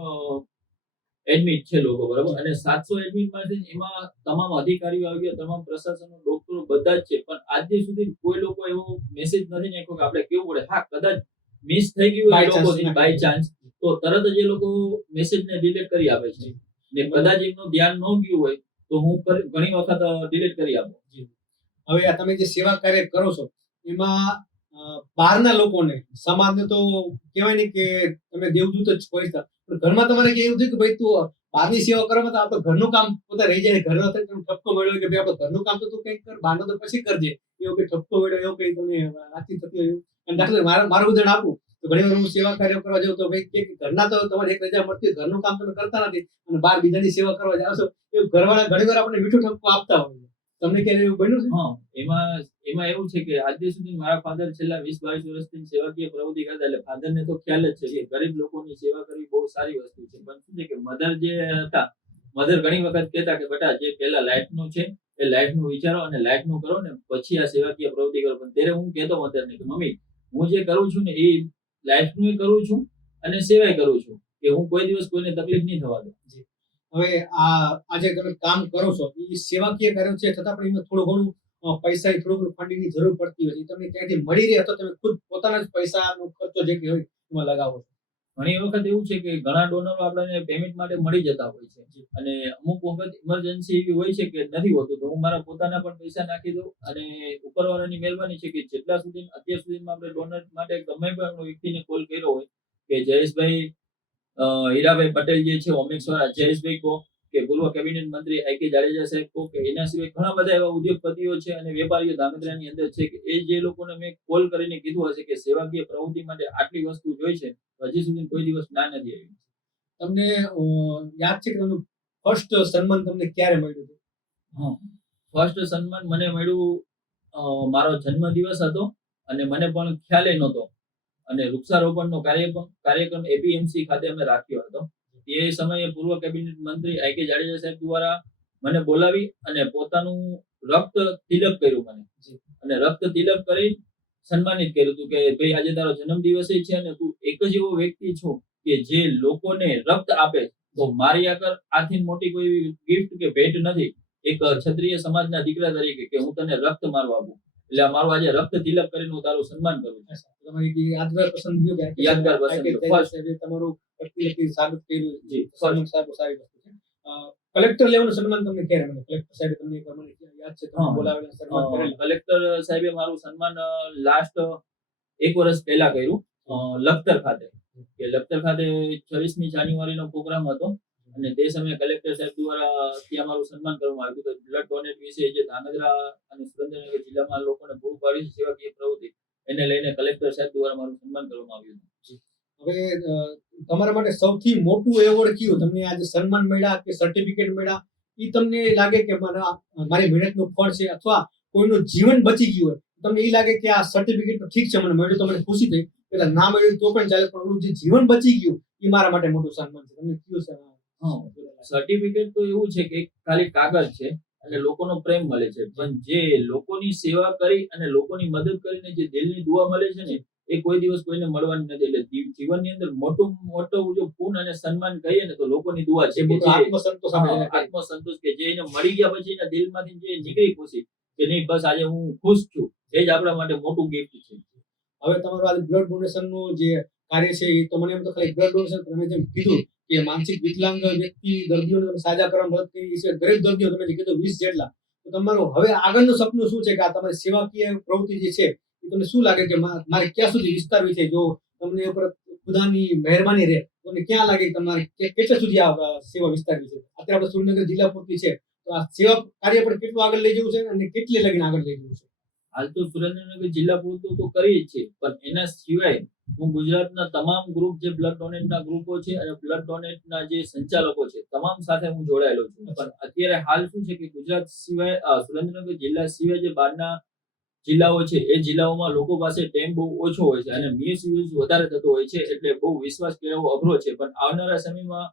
એડમિટ છે લોકો, બરાબર. અને 700 એડમિટમાંથી એમાં તમામ અધિકારીઓ આવી ગયા, તમામ પ્રશાસનો, ડોક્ટરો બધા જ છે. પણ આજ સુધી કોઈ લોકો એવો મેસેજ નથી નાખ્યો કે આપણે કેવું પડે. હા, કદાચ મિસ થઈ ગયું હોય લોકોથી બાય ચાન્સ તો તરત જ એ લોકો મેસેજને ડિલીટ કરી આપે છે. ને કદાચ એમનું ધ્યાન ન ગયું હોય તો હું ઘણી વખત ડિલીટ કરી આપું. હવે આ તમે જે સેવા કાર્ય કરો છો એમાં બહારના લોકોને, સમાજને તો કહેવાય ને કે તમે દેવદૂત જ પહોંચતા, પણ ઘરમાં તમારે કેવું થયું કે ભાઈ તું બહારની સેવા કરવામાં તો આપણે ઘરનું કામ પોતે રહી જાય, ઘરનો ઠપકો મળ્યો કે ભાઈ આપણે ઘરનું કામ તો તું કંઈક કર, બહારનો તો પછી કરજે, એવો કઈ ઠપકો મળ્યો, એવો કઈ તમને વાતચીત થતી હોય? અને દાખલા મારું ઉદાહરણ આપું તો ઘણી વાર હું સેવા કાર્ય કરવા જાઉં તો ભાઈ કે ઘરના તો તમારે એક રજા મળતી હોય, ઘરનું કામ તમે કરતા નથી અને બહાર બીજાની સેવા કરવા જાવ છો, એવું ઘરવાળા ઘણી વાર આપણે મીઠું ઠપકો આપતા હોય. તમને ક્યારે એવું બન્યું છે? હા, એમાં એવું છે કે આજ સુધી મારા ફાધર છેલ્લા 20-22 વર્ષથી સેવાકીય પ્રવૃત્તિ કરતા, એટલે ફાધરને તો ખ્યાલ જ છે કે ગરીબ લોકોની સેવા કરવી બહુ સારી વસ્તુ છે. પણ શું છે કે મધર જે હતા, મધર ઘણી વખત કહેતા કે બેટા જે પહેલા લાઈફનું છે એ લાઈફનું વિચારો અને લાઈફનું કરો ને પછી આ સેવાકીય પ્રવૃત્તિ કરો. પણ ત્યારે હું કહેતો મધરને કે મમ્મી હું જે કરું છું ને એ લાઈફનું કરું છું અને સેવાય કરું છું, કે હું કોઈ દિવસ કોઈને તકલીફ નહીં થવા દઉં. હવે આજે તમે કામ કરો છો એ સેવાકીય કાર્ય છે, છતાં પણ એમાં થોડું ઘણું પૈસા થોડું ફંડિંગની જરૂર પડતી હોય, એ તમને ક્યાંથી મળી રહે તો તમે ખુદ પોતાના જ પૈસાનો ખર્ચો જે કે હોય એમાં લગાવો છો? ઘણી વખત એવું છે કે ઘણા ડોનરો આપણને પેમેન્ટ માટે મળી જતા હોય છે અને અમુક વખત ઇમરજન્સી એવી હોય છે કે નથી હોતું, તો હું મારા પોતાના પણ પૈસા નાખી દઉં અને ઉપરવાળાની મહેરબાની છે કે જેટલા સુધી અત્યાર સુધીમાં આપણે ડોનર માટે ગમે પણ વ્યક્તિને કોલ કર્યો હોય કે જયેશભાઈ હીરાભાઈ પટેલ જે છે ઓમિક્સ વાળા જયેશભાઈ કહો કે પૂર્વ કેબિનેટ મંત્રી આઈ.કે. જાડેજા સાહેબ કહો કે એના સિવાય ઘણા બધા એવા ઉદ્યોગપતિઓ છે અને વેપારીઓ ધાંગધ્રાની અંદર છે કે એ જે લોકોને મેં કોલ કરીને કીધું હશે કે સેવાકીય પ્રવૃત્તિ માટે આટલી વસ્તુ જોઈ છે, હજી સુધી કોઈ દિવસ ના નથી આવી. તમને યાદ છે કે તમને ફર્સ્ટ સન્માન તમને ક્યારે મળ્યું હતું? હા, ફર્સ્ટ સન્માન મને મળ્યું મારો જન્મદિવસ હતો અને મને પણ ખ્યાલ નહોતો અને વૃક્ષારોપણનો કાર્યક્રમ એપીએમસી ખાતે અમે રાખ્યો હતો. એ સમયે પૂર્વ કેબિનેટ મંત્રી આઈ.કે. જાડેજા સાહેબ દ્વારા મને બોલાવી અને પોતાનું રક્ત તિલક કર્યું મને અને રક્ત તિલક કરી સન્માનિત કર્યું હતું કે ભાઈ આજે તારો જન્મદિવસ છે અને તું એક જ એવો વ્યક્તિ છો કે જે લોકોને રક્ત આપે. તો મારી આગળ આથી મોટી કોઈ ગિફ્ટ કે ભેટ નથી એક ક્ષત્રિય સમાજના દીકરા તરીકે કે હું તને રક્ત મારવા આપું. એટલે મારું આજે રક્ત તિલક કરીને હું તારું સન્માન કરું છું. તમારી યાદગાર પસંદ યાદગાર પસંદ તમારું પ્રતિલકી સાબિત કર્યું. જી, સન્માન સારી વસ્તુ છે. કલેક્ટર લેવલનું સન્માન તમને ક્યારે મળ્યું? કલેક્ટર સાહેબ તમને એકવાર મને યાદ છે તમને બોલાવેલા સન્માન કરેલું? કલેક્ટર સાહેબે મારું સન્માન લાસ્ટ 1 વર્ષ પહેલા કર્યું લખતર ખાતે. કે લખતર ખાતે 26મી જાન્યુઆરીનો પ્રોગ્રામ હતો અને તે સમયે કલેક્ટર સાહેબ દ્વારા ત્યાં મારું સન્માન કરવામાં આવ્યું હતું. બ્લડ ડોનેટ વિશે જે ધાંગધ્રા અને સુરેન્દ્રનગર જિલ્લામાં લોકોને પૂરું પાડી છે સેવાકીય પ્રવૃત્તિ, એને લઈને કલેક્ટર સાહેબ દ્વારા મારું સન્માન કરવામાં આવ્યું હતું. હવે તમારા માટે સૌથી મોટું એવોર્ડ કયું? તમને આજે સન્માન મળ્યા કે સર્ટિફિકેટ મળ્યા, એ તમને લાગે કે મારી મહેનતનું ફળ છે અથવા કોઈનું જીવન બચી ગયું હોય, તમને એ લાગે કે આ સર્ટિફિકેટ તો ઠીક છે મને મળ્યું તો મને ખુશી થઈ, પેલા ના મળ્યું તો પણ ચાલે, પણ જે જીવન બચી ગયું એ મારા માટે મોટું સન્માન છે, તમને કયું છે? સર્ટિફિકેટ તો એવું છે કે ખાલી કાગળ છે અને લોકોનો પ્રેમ મળે છે, પણ જે લોકોની સેવા કરી અને લોકોની મદદ કરીને જે દિલની દુઆ મળે છે ને એ કોઈ દિવસ કોઈને મળવાની નથી. એટલે જીવનની અંદર મોટો જો પૂર્ણ અને સન્માન કહીએ ને તો લોકોની દુઆ છે કે આત્મસંતોષ કે જે એને મળી ગયા પછી એના દિલમાંથી જે નીકળી ખુશી કે નહીં બસ આજે હું ખુશ છું, એ જ આપણા માટે મોટું ગિફ્ટ છે. હવે તમારું આજે બ્લડ ડોનેશન નું જે કાર્ય છે એ તો મને એમ તો ખાલી બ્લડ ડોનેશન તમે જેમ કીધું કે માનસિક વિકલાંગ વ્યક્તિ દર્દીઓને તમે સાજા કરવા મદદ કરી છે, ગરીબ દર્દીઓ તમે જે કીધું 20 જેટલા, તો તમારું હવે આગળનું સપનું શું છે કે આ તમારી સેવાકીય પ્રવૃત્તિ જે છે એ તમને શું લાગે કે મારે ક્યાં સુધી વિસ્તારવી છે? જો તમને ઉપર ખુદાની મહેરબાની રહે તમને ક્યાં લાગે કે તમારે કેટલા સુધી આ સેવા વિસ્તારવી છે? અત્યારે આપણે સુરેન્દ્રનગર જિલ્લા પૂરતી છે તો આ સેવા કાર્ય પણ કેટલું આગળ લઈ જવું છે અને કેટલી લગીને આગળ લઈ જવું છે? હાલ તો સુરેન્દ્રનગર જિલ્લા પૂરતું તો કરી જ છે, પણ એના સિવાય હું ગુજરાતના તમામ ગ્રુપ જે બ્લડ ડોનેટના ગ્રુપો છે અને બ્લડ ડોનેટના જે સંચાલકો છે તમામ સાથે હું જોડાયેલો છું. પણ અત્યારે હાલ શું છે કે ગુજરાત સિવાય સુરેન્દ્રનગર જિલ્લા સિવાય જે બહારના જિલ્લાઓ છે એ જિલ્લાઓમાં લોકો પાસે ટાઈમ બહુ ઓછો હોય છે અને મિસયુઝ વધારે થતો હોય છે, એટલે બહુ વિશ્વાસ કેળવવો અઘરો છે. પણ આવનારા સમયમાં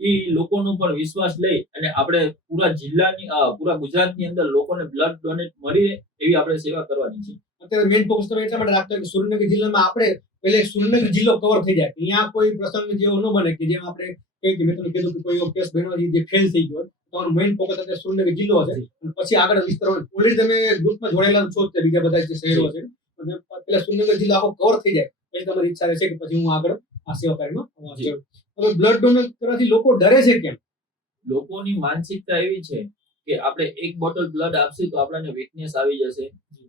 એ લોકોનો પણ વિશ્વાસ લઈ અને આપણે પૂરા ગુજરાતની અંદર લોકોને બ્લડ ડોનેટ મળી રહે એવી આપણે સેવા કરવાની છે. અત્યારે મેઇન ફોકસ તમે એટલા માટે રાખતા કે સુરેન્દ્રનગર જિલ્લામાં આપણે પહેલે સુરેન્દ્રનગર જિલ્લો કવર થઈ જાય, અહીંયા કોઈ પ્રસંગ જેવો ન બને કે જેમ આપણે કઈ કે મેં તમને કીધું કે કોઈ એવો કેસ બન્યો જે ફેલ થઈ ગયો, તમારું મેઇન ફોકસ અત્યારે સુરેન્દ્રનગર જિલ્લો હશે અને પછી આગળ વિસ્તારો ઓલરેડી તમે ગ્રુપમાં જોડાયેલા છો જ બીજા બધા જે શહેરો છે, અને પેલા સુરેન્દ્રનગર જિલ્લો આખો કવર થઈ જાય પછી તમારી ઈચ્છા રહેશે કે પછી હું આગળ આ સેવા કાર્યમાં જોડાઉં. હવે બ્લડ ડોનેટ કરવાથી લોકો ડરે છે કેમ? લોકોની માનસિકતા એવી છે કે આપણે એક બોટલ બ્લડ આપશે તો આપણને વીકનેસ આવી જશે,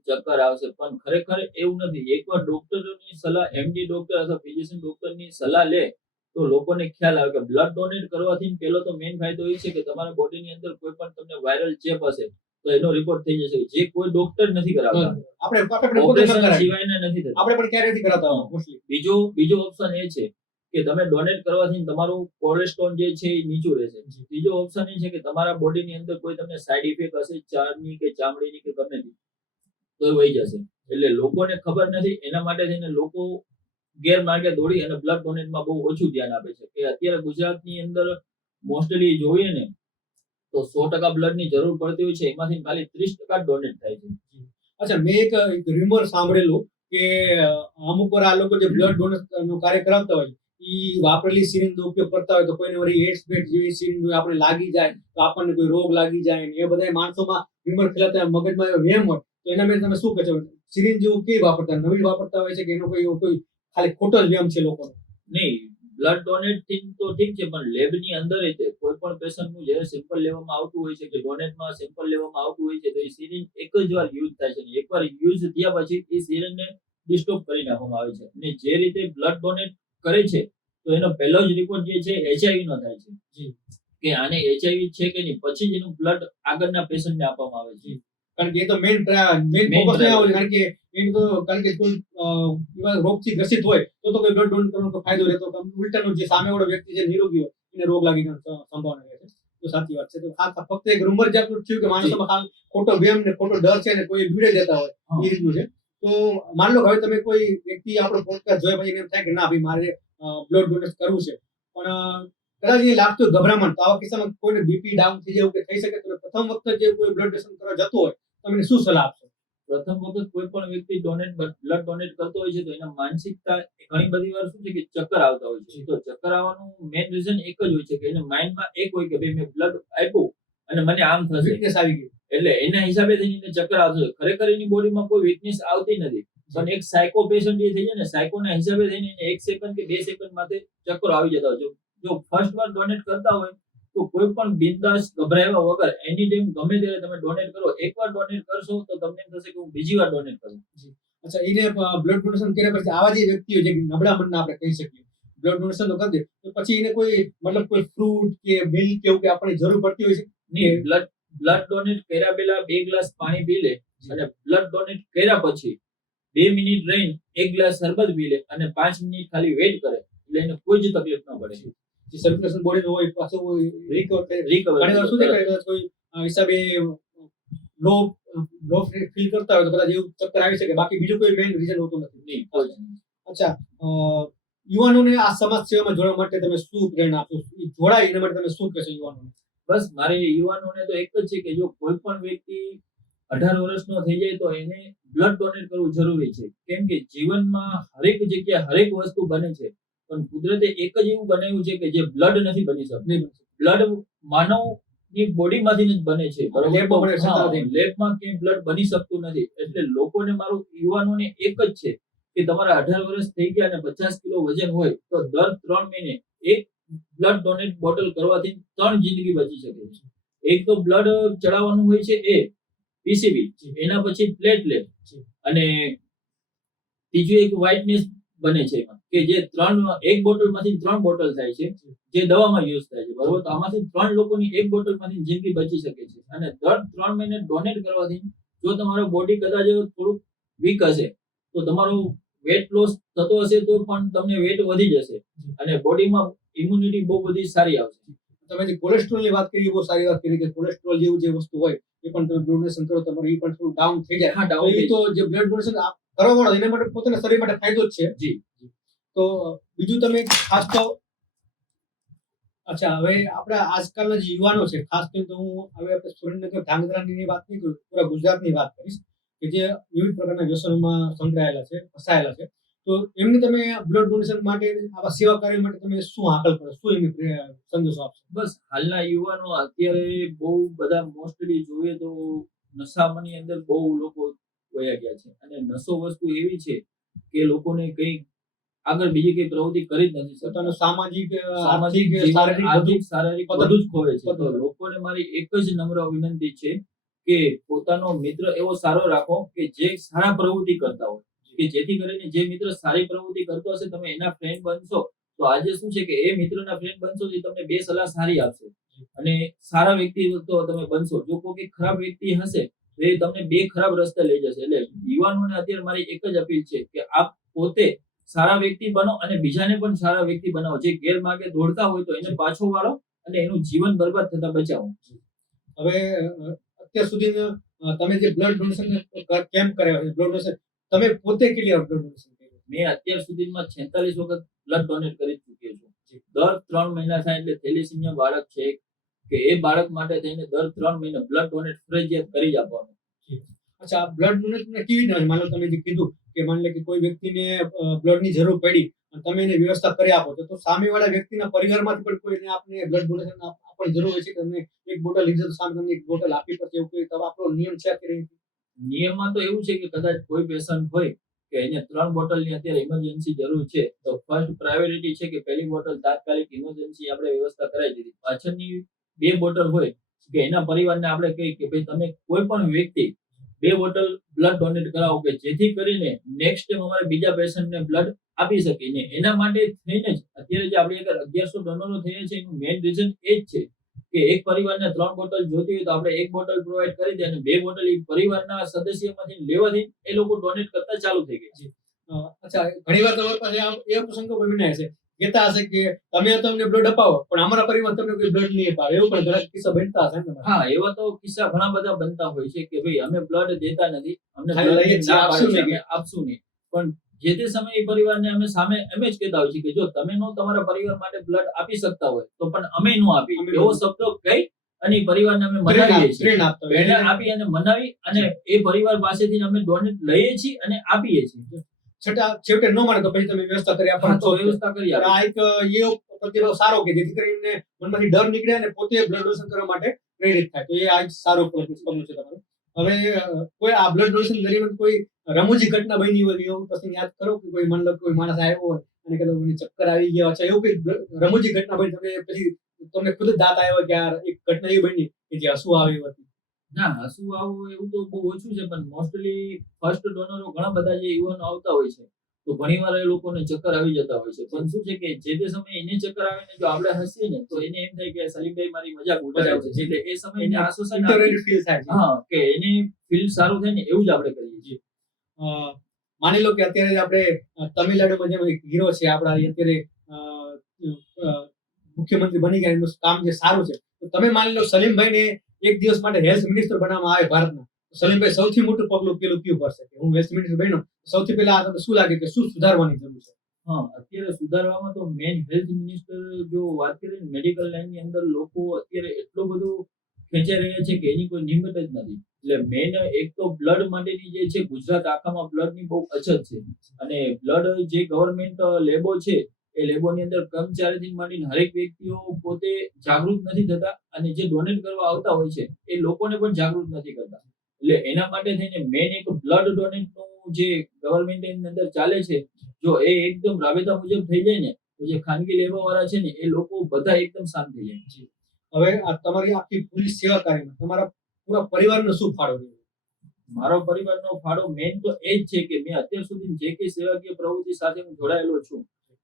ચક્કર આવશે, પણ ખરેખર એવું નથી. એકવાર ડોક્ટરોની સલાહ, એમડી ડોક્ટર અથવા ફિઝિશિયન ડોક્ટરની સલાહ લે તો લોકોને ખ્યાલ આવે કે બ્લડ ડોનેટ કરવાથી પહેલો તો મેઇન ફાયદો એ છે કે તમારા બોડીની અંદર કોઈ પણ તમને વાયરલ ચેપ હશે તો એનો રિપોર્ટ થઈ જશે, જે કોઈ ડોક્ટર નથી કરાવતા, ઓપરેશન સિવાયના નથી થતા. આપણે પણ ક્યારે નથી કરાવતા મોસ્ટલી. બીજો ઓપ્શન એ છે કે તમે ડોનેટ કરવાથી તમારું કોલેસ્ટ્રોલ જે છે એ નીચું રહેશે. ત્રીજો ઓપ્શન એ છે કે તમારા બોડીની અંદર કોઈ તમને સાઈડ ઇફેક્ટ હશે ચારની કે ચામડીની કે ગમે તે તો એ વહી જશે. એટલે લોકોને ખબર નથી, એના માટે થઈને લોકો ગેરમાર્ગે દોડી અને બ્લડ ડોનેટમાં બહુ ઓછું ધ્યાન આપે છે. કે અત્યારે ગુજરાતની અંદર મોસ્ટલી જોઈએ ને તો 100% બ્લડની જરૂર પડતી હોય છે, એમાંથી ખાલી 30% ડોનેટ થાય છે. અચ્છા, મેં એક ર્યુમર સાંભળેલું કે અમુક વાર આ લોકો જે બ્લડ ડોનેટ નું કાર્ય કરાવતા હોય ઈ વાપરેલી સિરિંજનો ઉપયોગ કરતા હોય તો કોઈને વળી એડ્સ બેડ જેવી સિરિંજ આપણે લાગી જાય તો આપણને કોઈ રોગ લાગી જાય ને એ બધા માણસોમાં વિમર ફેલાતા હોય, મગજમાં એવો વહેમ હોય તો એના માટે તમે શું કહેશો? સિરિંજ જેવું કેવી વાપરતા, નવી વાપરતા હોય છે કે એનો કોઈ ખાલી ખોટો જ વહેમ છે લોકોનો? નહીં, બ્લડ ડોનેટ થિંગ તો ઠીક છે, પણ લેબની અંદર તે કોઈ પણ પેશન્ટનું જ્યારે સેમ્પલ લેવામાં આવતું હોય છે કે ડોનેટમાં સેમ્પલ લેવામાં આવતું હોય છે તો એ સિરિંજ એક જ વાર યુઝ થાય છે. એકવાર યુઝ થયા પછી એ સિરિંજને ડિસ્ટોપ કરી નાખવામાં આવે છે. અને જે રીતે બ્લડ ડોનેટ કરે છે તો એનો પહેલો જ રિપોર્ટ જે છે HIV નો થાય છે કે આને HIV છે કે નહીં, પછી જ એનું બ્લડ આગળના પેશન્ટને આપવામાં આવે છે. કારણ કે એ તો મેઇન ફોકસ નહીં આવે, કારણ કે કોઈ એવા રોગથી ગ્રસિત હોય તો કોઈ બ્લડ ડોનેટ કરવાનો કોઈ ફાયદો રહેતો, ઉલટાનું જે સામેવાળો વ્યક્તિ છે નિરોગી હોય એને રોગ લાગી જવાની સંભાવના રહે છે. તો સાચી વાત છે. તો ફક્ત એક રૂમર જાતનું થયું કે માણસોમાં ખાલી ખોટો વહેમ ને ખોટો ડર છે ને કોઈ ભીડે દેતા હોય એ રીતનું છે. તો માન લો હવે તમે કોઈ વ્યક્તિ આપણો પોડકાસ્ટ જોયા પછી એને એમ થાય કે ના ભાઈ મારે બ્લડ ડોનેટ કરવું છે, પણ કદાચ એ લાગતું હોય ગભરામણ, તો આવા કિસ્સામાં કોઈને બીપી ડાઉન થઈ જાય કે થઈ શકે તો પ્રથમ વખત જે કોઈ બ્લડ ડોનેશન કરવા જતો હોય તમે શું સલાહ આપશો? પ્રથમ વખત કોઈ પણ વ્યક્તિ બ્લડ ડોનેટ કરતો હોય છે તો એના માનસિકતા ઘણી બધી વાર શું છે કે ચક્કર આવતા હોય છે. તો ચક્કર આવવાનું મેઇન રીઝન એક જ હોય છે કે એના માઇન્ડમાં એક હોય કે ભાઈ મેં બ્લડ આપ્યું અને મને આમ થશે, વીકનેસ આવી ગઈ, એટલે એના હિસાબે થઈને એને ચક્કર આવશે. ખરેખર એની બોડીમાં કોઈ વીકનેસ આવતી નથી, પણ એક સાયકો પેશન્ટ એ થઈ જાય ને, સાયકોના હિસાબે થઈને એને 1 સેકન્ડ કે 2 સેકન્ડ માટે ચક્કર આવી જતા હોય. જો ફર્સ્ટ વાર ડોનેટ કરતા હોય તો કોઈ પણ બિંદાસ ગભરાયા વગર એની ટાઈમ ગમે ત્યારે તમે ડોનેટ કરો. એકવાર ડોનેટ કરશો તો તમને એમ થશે કે હું બીજી વાર ડોનેટ કરું. અચ્છા, એને બ્લડ ડોનેશન કર્યા પછી આવા જે વ્યક્તિઓ જે નબળા મનના આપણે કહી શકીએ, બ્લડ ડોનેશન તો કરી દે તો પછી એને કોઈ મતલબ કોઈ ફ્રૂટ કે મિલ્ક કે એવું કે આપણને જરૂર પડતી હોય છે? નહીં, બ્લડ ડોનેટ કર્યા પહેલા 2 ગ્લાસ પાણી પી લે અને બ્લડ ડોનેટ કર્યા પછી 2 મિનિટ રહીને 1 ગ્લાસ શરબત પી લે અને 5 મિનિટ ખાલી વેઇટ કરે એટલે એને કોઈ જ તકલીફ ન પડે. જે સર્ક્યુલેશન બોડીનું હોય પાછું રિકવર ઘણી વાર શું થાય કે કોઈ હિસાબે લો ફીલ કરતા હોય તો કદાચ એવું ચક્કર આવી શકે, બાકી બીજું કોઈ મેઇન રીઝન હોતું નથી. અચ્છા, યુવાનોને આ સમાજ સેવામાં જોડવા માટે તમે શું પ્રેરણા આપશો? જોડાય એના માટે તમે શું કહેશો યુવાનોને? બસ મારે યુવાનોને તો એક જ છે કે જો કોઈ પણ વ્યક્તિ 18 વર્ષનો થઈ જાય તો એને બ્લડ ડોનેટ કરવું જરૂરી છે. કેમ કે જીવનમાં હરેક જગ્યાએ હરેક વસ્તુ બને છે, પણ કુદરતે એક જ એવું બનાવ્યું છે કે જે બ્લડ નથી બની શકતું. બ્લડ માનવની બોડીમાંથી જ બને છે, લેબમાં ક્યાંય બ્લડ બની શકતું નથી. એટલે લોકોને મારું યુવાનોને એક જ છે કે તમારા 18 વર્ષ થઈ ગયા અને 50 કિલો વજન હોય તો દર 3 મહિને એક બ્લડ ડોનેટ બોટલ કરવાથી 3 જિંદગી બચી શકે છે. એક તો બ્લડ ચડાવવાનું હોય છે એ પીસીબી, એના પછી પ્લેટલેટ અને ત્રીજું એક વ્હાઇટનેસ બને છે એમાં કે જે એક બોટલમાંથી 3 બોટલ થાય છે જે દવામાં યુઝ થાય છે, બરોબર? તો આમાંથી 3 લોકોની એક બોટલમાંથી જિંદગી બચી શકે છે. અને દર 3 મહિને ડોનેટ કરવાથી જો તમારો બોડી કદાચ થોડુંક વીક હશે તો તમારું વેટ લોસ થતો હશે તો પણ તમને વેટ વધી જશે અને બોડીમાં ઇમ્યુનિટી બહુ બધી સારી આવશે. તમે જે કોલેસ્ટ્રોલની વાત કરી એ બહુ સારી વાત કરી કે કોલેસ્ટ્રોલ જેવું જે વસ્તુ હોય એ પણ તમે ડોનેશન કરો તમારું એ પણ થોડું ડાઉન થઈ જાય. હા, ડાઉન. એ તો જે બ્લડ ડોનેશન કરવા વાળો એના માટે પોતાના શરીર માટે ફાયદો જ છે. જી. તો બીજું તમે ખાસ તો અચ્છા, હવે આપણા આજકાલના જે યુવાનો છે, ખાસ કરીને તો હું હવે આપણે સુરેન્દ્રનગર ધાંગધ્રાની વાત નહીં કરું, પૂરા ગુજરાતની વાત કરીશ કે જે વિવિધ પ્રકારના વ્યસનોમાં સંકળાયેલા છે, ફસાયેલા છે, તો એમને તમે બ્લડ ડોનેશન માટે આવા સેવા કાર્ય માટે તમે શું હાકલ કરો, શું એમને સંદેશો આપશો? બસ હાલના યુવાનો અત્યારે બહુ બધા મોસ્ટલી જોઈએ તો નશાની અંદર બહુ લોકો વયા ગયા છે અને નશો વસ્તુ એવી છે કે લોકોને કઈ આગળ બીજી કઈ પ્રવૃત્તિ કરી જ નથી શકતા. સામાજિક શારીરિક બધું જ ખોવે છે. તો લોકોને મારી એક જ નમ્ર વિનંતી છે કે પોતાનો મિત્ર એવો સારો રાખો કે જે સારા પ્રવૃત્તિ કરતા હોય, કે જેથી કરીને જે મિત્ર સારી પ્રવૃત્તિ કરતો હશે તમે એના ફ્રેન્ડ બનશો તો આજે શું છે કે એ મિત્રના ફ્રેન્ડ બનશો તો તમને 2 સલાહ સારી આપશે અને સારા વ્યક્તિ તો તમે બનશો. જો કોઈ ખરાબ વ્યક્તિ હશે તો એ તમને 2 ખરાબ રસ્તે લઈ જશે. એટલે યુવાનોને અત્યારે મારી એક જ અપીલ છે કે આપ પોતે સારા વ્યક્તિ બનો અને બીજાને પણ સારા વ્યક્તિ બનાવો. જે ગેરમાર્ગે દોડતા હોય તો એને પાછો વાળો અને એનું જીવન બરબાદ થતા બચાવો. હવે અત્યાર સુધી તમે જે બ્લડ ડોનેશન કેમ્પ કર્યા છે, બ્લડ ડોનેશન તમે પોતે કેટલી વાર બ્લડ ડોનેશન કર્યું? મેં અત્યાર સુધીમાં 46 વખત બ્લડ ડોનેટ કરી ચૂક્યો છું. દર 3 મહિના થાય એટલે થેલેસીમિયા બાળક છે કે એ બાળક માટે થઈને દર 3 મહિને બ્લડ ડોનેટ ફરજિયાત કરી જ આપવાનું. અચ્છા, બ્લડ ડોનેટ કેવી રીતે? માનો તમે જે કીધું કે માની લે કે કોઈ વ્યક્તિને બ્લડની જરૂર પડી અને તમે એની વ્યવસ્થા કરી આપો છો, તો સામેવાળા વ્યક્તિના પરિવારમાંથી પણ કોઈને આપને બ્લડ ડોનેશન આપવાની જરૂર હોય છે કે તમે એક બોટલ લીધો તો સામે તમને એક બોટલ આપવી પડશે, એવું કોઈ તો આપણો નિયમ છે અત્યારે? નિયમમાં તો એવું છે કે કદાચ કોઈ પેશન્ટ હોય કે એને 3 બોટલની અત્યારે ઇમરજન્સી જરૂર છે, તો ફર્સ્ટ પ્રાયોરિટી છે કે પહેલી બોટલ તાત્કાલિક ઇમરજન્સી આપણે વ્યવસ્થા કરાવી દીધી. પાછળની 2 બોટલ હોય કે એના પરિવારને આપણે કહી કે ભાઈ તમે કોઈ પણ વ્યક્તિ 2 બોટલ બ્લડ ડોનેટ કરાવો કે જેથી કરીને નેક્સ્ટ ટાઈમ અમારે બીજા પેશન્ટને બ્લડ આપી શકીએ. ને એના માટે થઈને જ અત્યારે જે આપણે આગળ 1100 ડોનરો થયા છે એનું મેઇન રીઝન એ જ છે કે એક પરિવારને 3 બોટલ જોતી હોય તો આપણે 1 બોટલ પ્રોવાઈડ કરી દે અને 2 બોટલ એ પરિવારના સદસ્યમાંથી લેવાથી એ લોકો ડોનેટ કરતા ચાલુ થઈ ગયા છે. અચ્છા, ઘણીવાર તમારી પાસે એ પ્રસંગો પણ બન્યા હશે, કહેતા હશે કે તમે તો અમને બ્લડ અપાવો પણ અમારા પરિવાર તમને કોઈ બ્લડ નહીં અપાવે, એવું પણ ઘણા કિસ્સા બનતા હશે ને તમારે? હા, એવા તો કિસ્સા ઘણા બધા બનતા હોય છે કે ભાઈ અમે બ્લડ દેતા નથી, અમને ખાલી blood લઈએ છીએ, ના આપશું પાડીએ નહીં. છીએ, અમે આપશું નહીં. પણ જે તે સમયે પરિવારને અમે સામે એમ જ કહેતા હોય છે કે જો તમે નો તમારા પરિવાર માટે બ્લડ આપી શકતા હોય તો પણ અમે નો આપી, અમે એવો નો. શબ્દો કહી અને એ પરિવારને અમે મનાવીએ છીએ. પ્રેરણા આપતા હોય. એને આપી અને મનાવી અને એ પરિવાર પાસેથી અમે ડોનેટ લઈએ છીએ અને આપીએ છીએ. છેવટે ન મળે તો પછી તમે વ્યવસ્થા કરી હા, આપવાનો તો છો. વ્યવસ્થા કરી પણ આપીએ. આ એક એ પ્રતિભાવ સારો કે જેથી કરીને મનમાંથી ડર નીકળે અને પોતે બ્લડ ડોનેશન કરવા માટે પ્રેરિત થાય, તો એ આ એક સારો પગલું છે તમારું. હવે કોઈ આ બ્લડ ડોનેશન દરમિયાન કોઈ રમૂજી ઘટના બની હોય એવું પ્રસંગ યાદ કરો કે કોઈ મતલબ કોઈ માણસ આવ્યો હોય અને કદાચ મને ચક્કર આવી ગયા છે, એવું કોઈ રમૂજી ઘટના બની તમે પછી તમને ખુદ જ દાંત આવ્યો કે યાર એક ઘટના એવી બની કે જે હસવું આવે એવી હતી? ના, હસવું આવું એવું તો બહુ ઓછું છે, પણ મોસ્ટલી ફર્સ્ટ ડોનરો ઘણા બધા જે યુવાનો આવતા હોય છે તો ઘણીવાર એ લોકોને ચક્કર આવી જતા હોય છે. પણ શું છે કે જે તે સમયે એને ચક્કર આવે ને જો આપણે હસીએ ને તો એને એમ થાય કે સલીમભાઈ મારી મજાક ઉડાવે છે, એટલે એ સમયે એને આશ્વાસન આપી, ઇન્ટરેસ્ટ ફીલ થાય છે. હા, કે એને ફીલ સારું થાય ને એવું જ આપણે કરીએ છીએ. અ, માની લો કે અત્યારે આપણે તમિલનાડુમાં જેમ એક હીરો છે આપણા અત્યારે મુખ્યમંત્રી બની ગયા, એનું કામ જે સારું છે, તો તમે માની લો સલીમભાઈને એક દિવસ માટે હેલ્થ મિનિસ્ટર બનાવવામાં આવે ભારતના, તો સલીમભાઈ સૌથી મોટું પગલું પેલું કયું ભરશે કે હું હેલ્થ મિનિસ્ટર બન્યો, સૌથી પહેલા તમને શું લાગે કે શું સુધારવાની જરૂર છે? હા, અત્યારે સુધારવામાં તો મેઇન હેલ્થ મિનિસ્ટર જો વાત કરીએ ને મેડિકલ લાઈનની અંદર લોકો અત્યારે એટલું બધું ખેંચાઈ રહ્યા છે કે એની કોઈ નિમત જ નથી. એટલે મેઇન એક તો બ્લડ માટેની જે છે ગુજરાત આખામાં બ્લડની બહુ અછત છે અને બ્લડ જે ગવર્મેન્ટ લેબો છે એ લેબોની અંદર કર્મચારીથી માંડીને હરેક વ્યક્તિઓ પોતે જાગૃત નથી થતા અને જે ડોનેટ કરવા આવતા હોય છે એ લોકોને પણ જાગૃત નથી કરતા. એટલે એના માટે થઈને મેઇન એક બ્લડ ડોનેટનું જે ગવર્મેન્ટની અંદર ચાલે છે, જો એ એકદમ રાબેતા મુજબ થઈ જાય ને તો જે ખાનગી લેબો વાળા છે ને એ લોકો બધા એકદમ શાંત થઈ જાય. હવે આ તમારી આખી પૂરી સેવા કાર્યમાં તમારા પૂરા પરિવારનો શું ફાળો રહ્યો? મારો પરિવારનો ફાળો મેઇન તો એ જ છે કે મેં અત્યાર સુધી જે કઈ સેવાકીય પ્રવૃત્તિ સાથે હું જોડાયેલો છું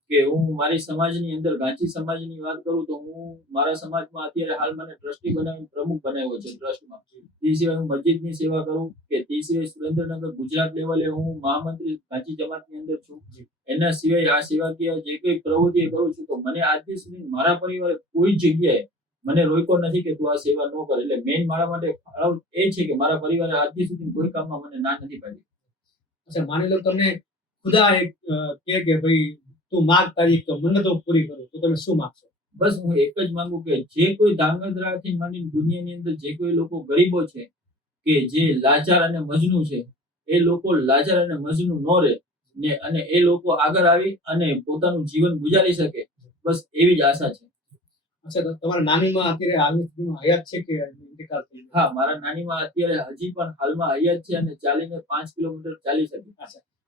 કે હું મારી સમાજની અંદર ગાંચી સમાજની વાત કરું તો હું મારા સમાજમાં અત્યારે હાલ મને ટ્રસ્ટી બનાવીને પ્રમુખ બનાવ્યો છે ટ્રસ્ટમાં. તે સિવાય હું મસ્જિદની સેવા કરું કે તે સિવાય સુરેન્દ્રનગર ગુજરાત લેવલે હું મહામંત્રી ગાંચી જમાતની અંદર છું. એના સિવાય આ સેવાકીય જે કઈ પ્રવૃત્તિ કરું છું તો મને આજથી સુધી મારા પરિવારે કોઈ જગ્યાએ મને રોક્યો નથી કે તું આ સેવા ન કર. એટલે મેઇન મારા માટે ફાળો એ છે કે મારા પરિવારે આજથી સુધી કોઈ કામમાં મને ના નથી પાડી. અચ્છા, માની લો તમને ખુદા એક કે ભાઈ તું માગ તારી તો મને તો પૂરી કરું, તો તમે શું માગશો? બસ હું એક જ માંગુ કે જે કોઈ ધાંગધ્રાથી માંડીને દુનિયાની અંદર જે કોઈ લોકો ગરીબો છે કે જે લાચાર અને મજનુ છે એ લોકો લાચાર અને મજનુ ન રહે ને અને એ લોકો આગળ આવી અને પોતાનું જીવન ગુજારી શકે, બસ એવી જ આશા છે. અચ્છા, તો તમારા નાનીમાં અત્યારે હાલની સ્થિતિમાં હયાત છે કે ઇન્તેકાલ થઈ ગયો? હા, મારા નાનીમાં અત્યારે હજી પણ હાલમાં હયાત છે અને ચાલીને 5 કિલોમીટર ચાલી શકે.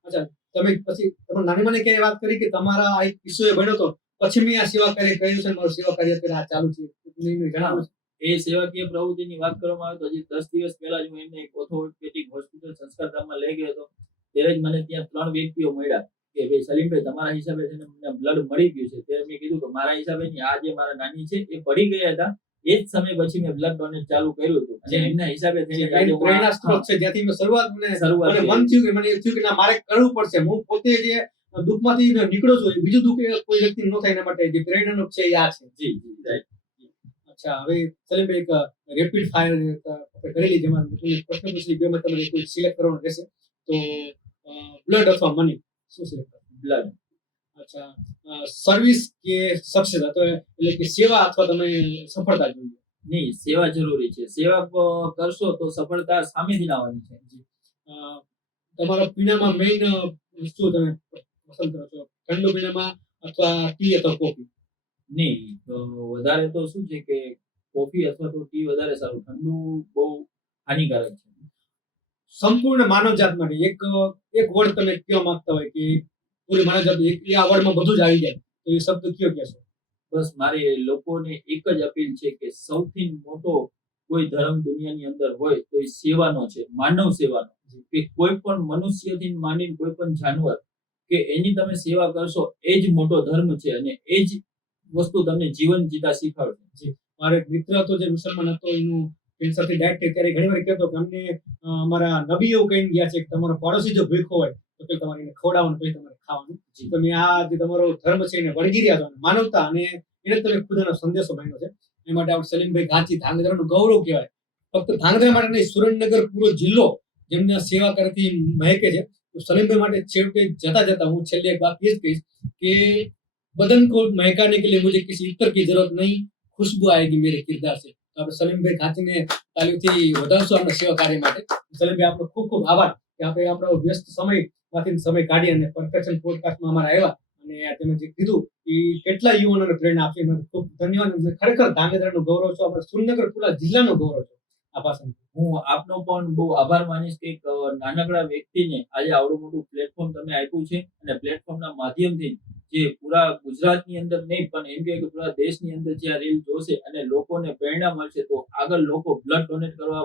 અચ્છા, તમે પછી તમારા નાનીમાને ક્યારે વાત કરી કે તમારા આ એક કિસ્સો એ બન્યો તો પછી મેં આ સેવા કાર્ય કર્યું છે, મારું સેવા કાર્ય અત્યારે આ ચાલુ છે, તમને એમને જણાવ્યું છે? એ સેવાકીય પ્રવૃત્તિની વાત કરવામાં આવે તો હજી 10 દિવસ પહેલા જ હું એમને એક ઓર્થોપેડિક હોસ્પિટલ સંસ્કારધામમાં લઈ ગયો હતો. ત્યારે જ મને ત્યાં 3 વ્યક્તિઓ મળ્યા કે ભાઈ સલીમભાઈ તમારા હિસાબે છે ને મને બ્લડ મળી ગયું છે. ત્યારે મેં કીધું કે મારા હિસાબે નહીં, આ જે મારા નાની છે એ પડી ગયા હતા એ જ સમય પછી મેં બ્લડ ડોનેટ ચાલુ કર્યું હતું અને એમના હિસાબે થઈને આજે હું પ્રેરણા સ્ત્રોત છે જ્યાંથી મેં શરૂઆત મને શરૂઆત મને કરી. મન થયું કે મને એવું થયું કે ના મારે કરવું પડશે, હું પોતે જે દુઃખમાંથી નીકળો છું એ બીજું દુઃખ કોઈ વ્યક્તિ ન થાય એના માટે જે પ્રેરણાનો છે એ આ છે. જી જી રાઈટ. અચ્છા, હવે સલીમભાઈ એક રેપિડ ફાયર આપણે કરેલી જેમાં તમને પ્રશ્ન પૂછી બેમાં તમારે કોઈ સિલેક્ટ કરવાનું રહેશે, તો બ્લડ અથવા મની શું સિલેક્ટ કરો? બ્લડ. અચ્છા, સર્વિસ કે સક્સેસ એટલે કે સેવા અથવા તમે સફળતા જોઈએ? નહીં, સેવા જરૂરી છે. સેવા કરશો તો સફળતા સામેથી આવવાની છે. તમારા પીણામાં મેઇન શું તમે પસંદ કરો છો? ઠંડુ પીણામાં અથવા ટી અથવા કોફી? નહીં તો વધારે તો શું છે કે કોફી અથવા તો ટી વધારે સારું, ઠંડુ બહુ હાનિકારક છે. સંપૂર્ણ માનવજાત માટે એક વર્ડ તમે કહેવા માંગતા હોય કે પૂરી માનવજાત આ વર્ડમાં બધું જ આવી જાય, તો એ શબ્દ કયો કહેશો? બસ મારી લોકોને એક જ અપીલ છે કે સૌથી મોટો કોઈ ધર્મ દુનિયાની અંદર હોય તો એ સેવાનો છે, માનવ સેવાનો. કે કોઈ પણ મનુષ્યથી માંડીને કોઈ પણ જાનવર કે એની તમે સેવા કરશો એ જ મોટો ધર્મ છે અને એ જ વસ્તુ તમને જીવન જીતા શીખવાડશે. મારો એક મિત્ર હતો જે મુસલમાન હતો, એની સાથે ડાયરેક્ટ ત્યારે ઘણી વાર કહેતો કે અમને અમારા નબી એવું કહીને ગયા છે કે તમારો પાડોશી જો ભૂખ્યો હોય તો પછી તમારે એને ખવડાવવાનું, પછી તમારે ખાવાનું. તમે આ જે તમારો ધર્મ છે એને વળગી રહ્યા છો, માનવતા, અને એને તમે ખુદાનો સંદેશો બન્યો છે. એ માટે આપણે સલીમભાઈ ઘાંચી ધાંગધ્રાનું ગૌરવ કહેવાય. ફક્ત ધાંગધ્રા માટે નહીં, સુરેન્દ્રનગર પૂરો જિલ્લો જેમને સેવા કરતી મહેકે છે. તો સલીમભાઈ માટે છેવટે જતા હું છેલ્લે એક વાત એ જ કહીશ કે बदन को महकाने के लिए मुझे किसी इत्र की जरूरत नहीं, खुशबू आएगी मेरे किरदार से. तो આપણે સલીમભાઈ ઘાંચીને તાલીમથી વધારશું આપણા સેવા કાર્ય માટે. સલીમભાઈ, આપનો ખૂબ ખૂબ આભાર કે આપણે આપણો વ્યસ્ત સમયમાંથી સમય કાઢી અને પરફેક્શન પોડકાસ્ટમાં અમારા આવ્યા અને તમે જે કીધું એ કેટલા યુવાનોને પ્રેરણા આપી. એનો ખૂબ ધન્યવાદ. ખરેખર ધાંગધ્રાનું ગૌરવ છો, આપણા સુરેન્દ્રનગર પૂરા જિલ્લાનું ગૌરવ છો આ ભાષણ. હું આપનો પણ બહુ આભાર માનીશ કે એક નાનકડા વ્યક્તિને આજે આવડું મોટું પ્લેટફોર્મ તમે આપ્યું છે અને પ્લેટફોર્મના માધ્યમથી જે પૂરા ગુજરાતની અંદર નહીં પણ એમ કે પૂરા દેશની અંદર જે આ રીલ જોશે અને લોકોને પ્રેરણા મળશે તો આગળ લોકો બ્લડ ડોનેટ કરવા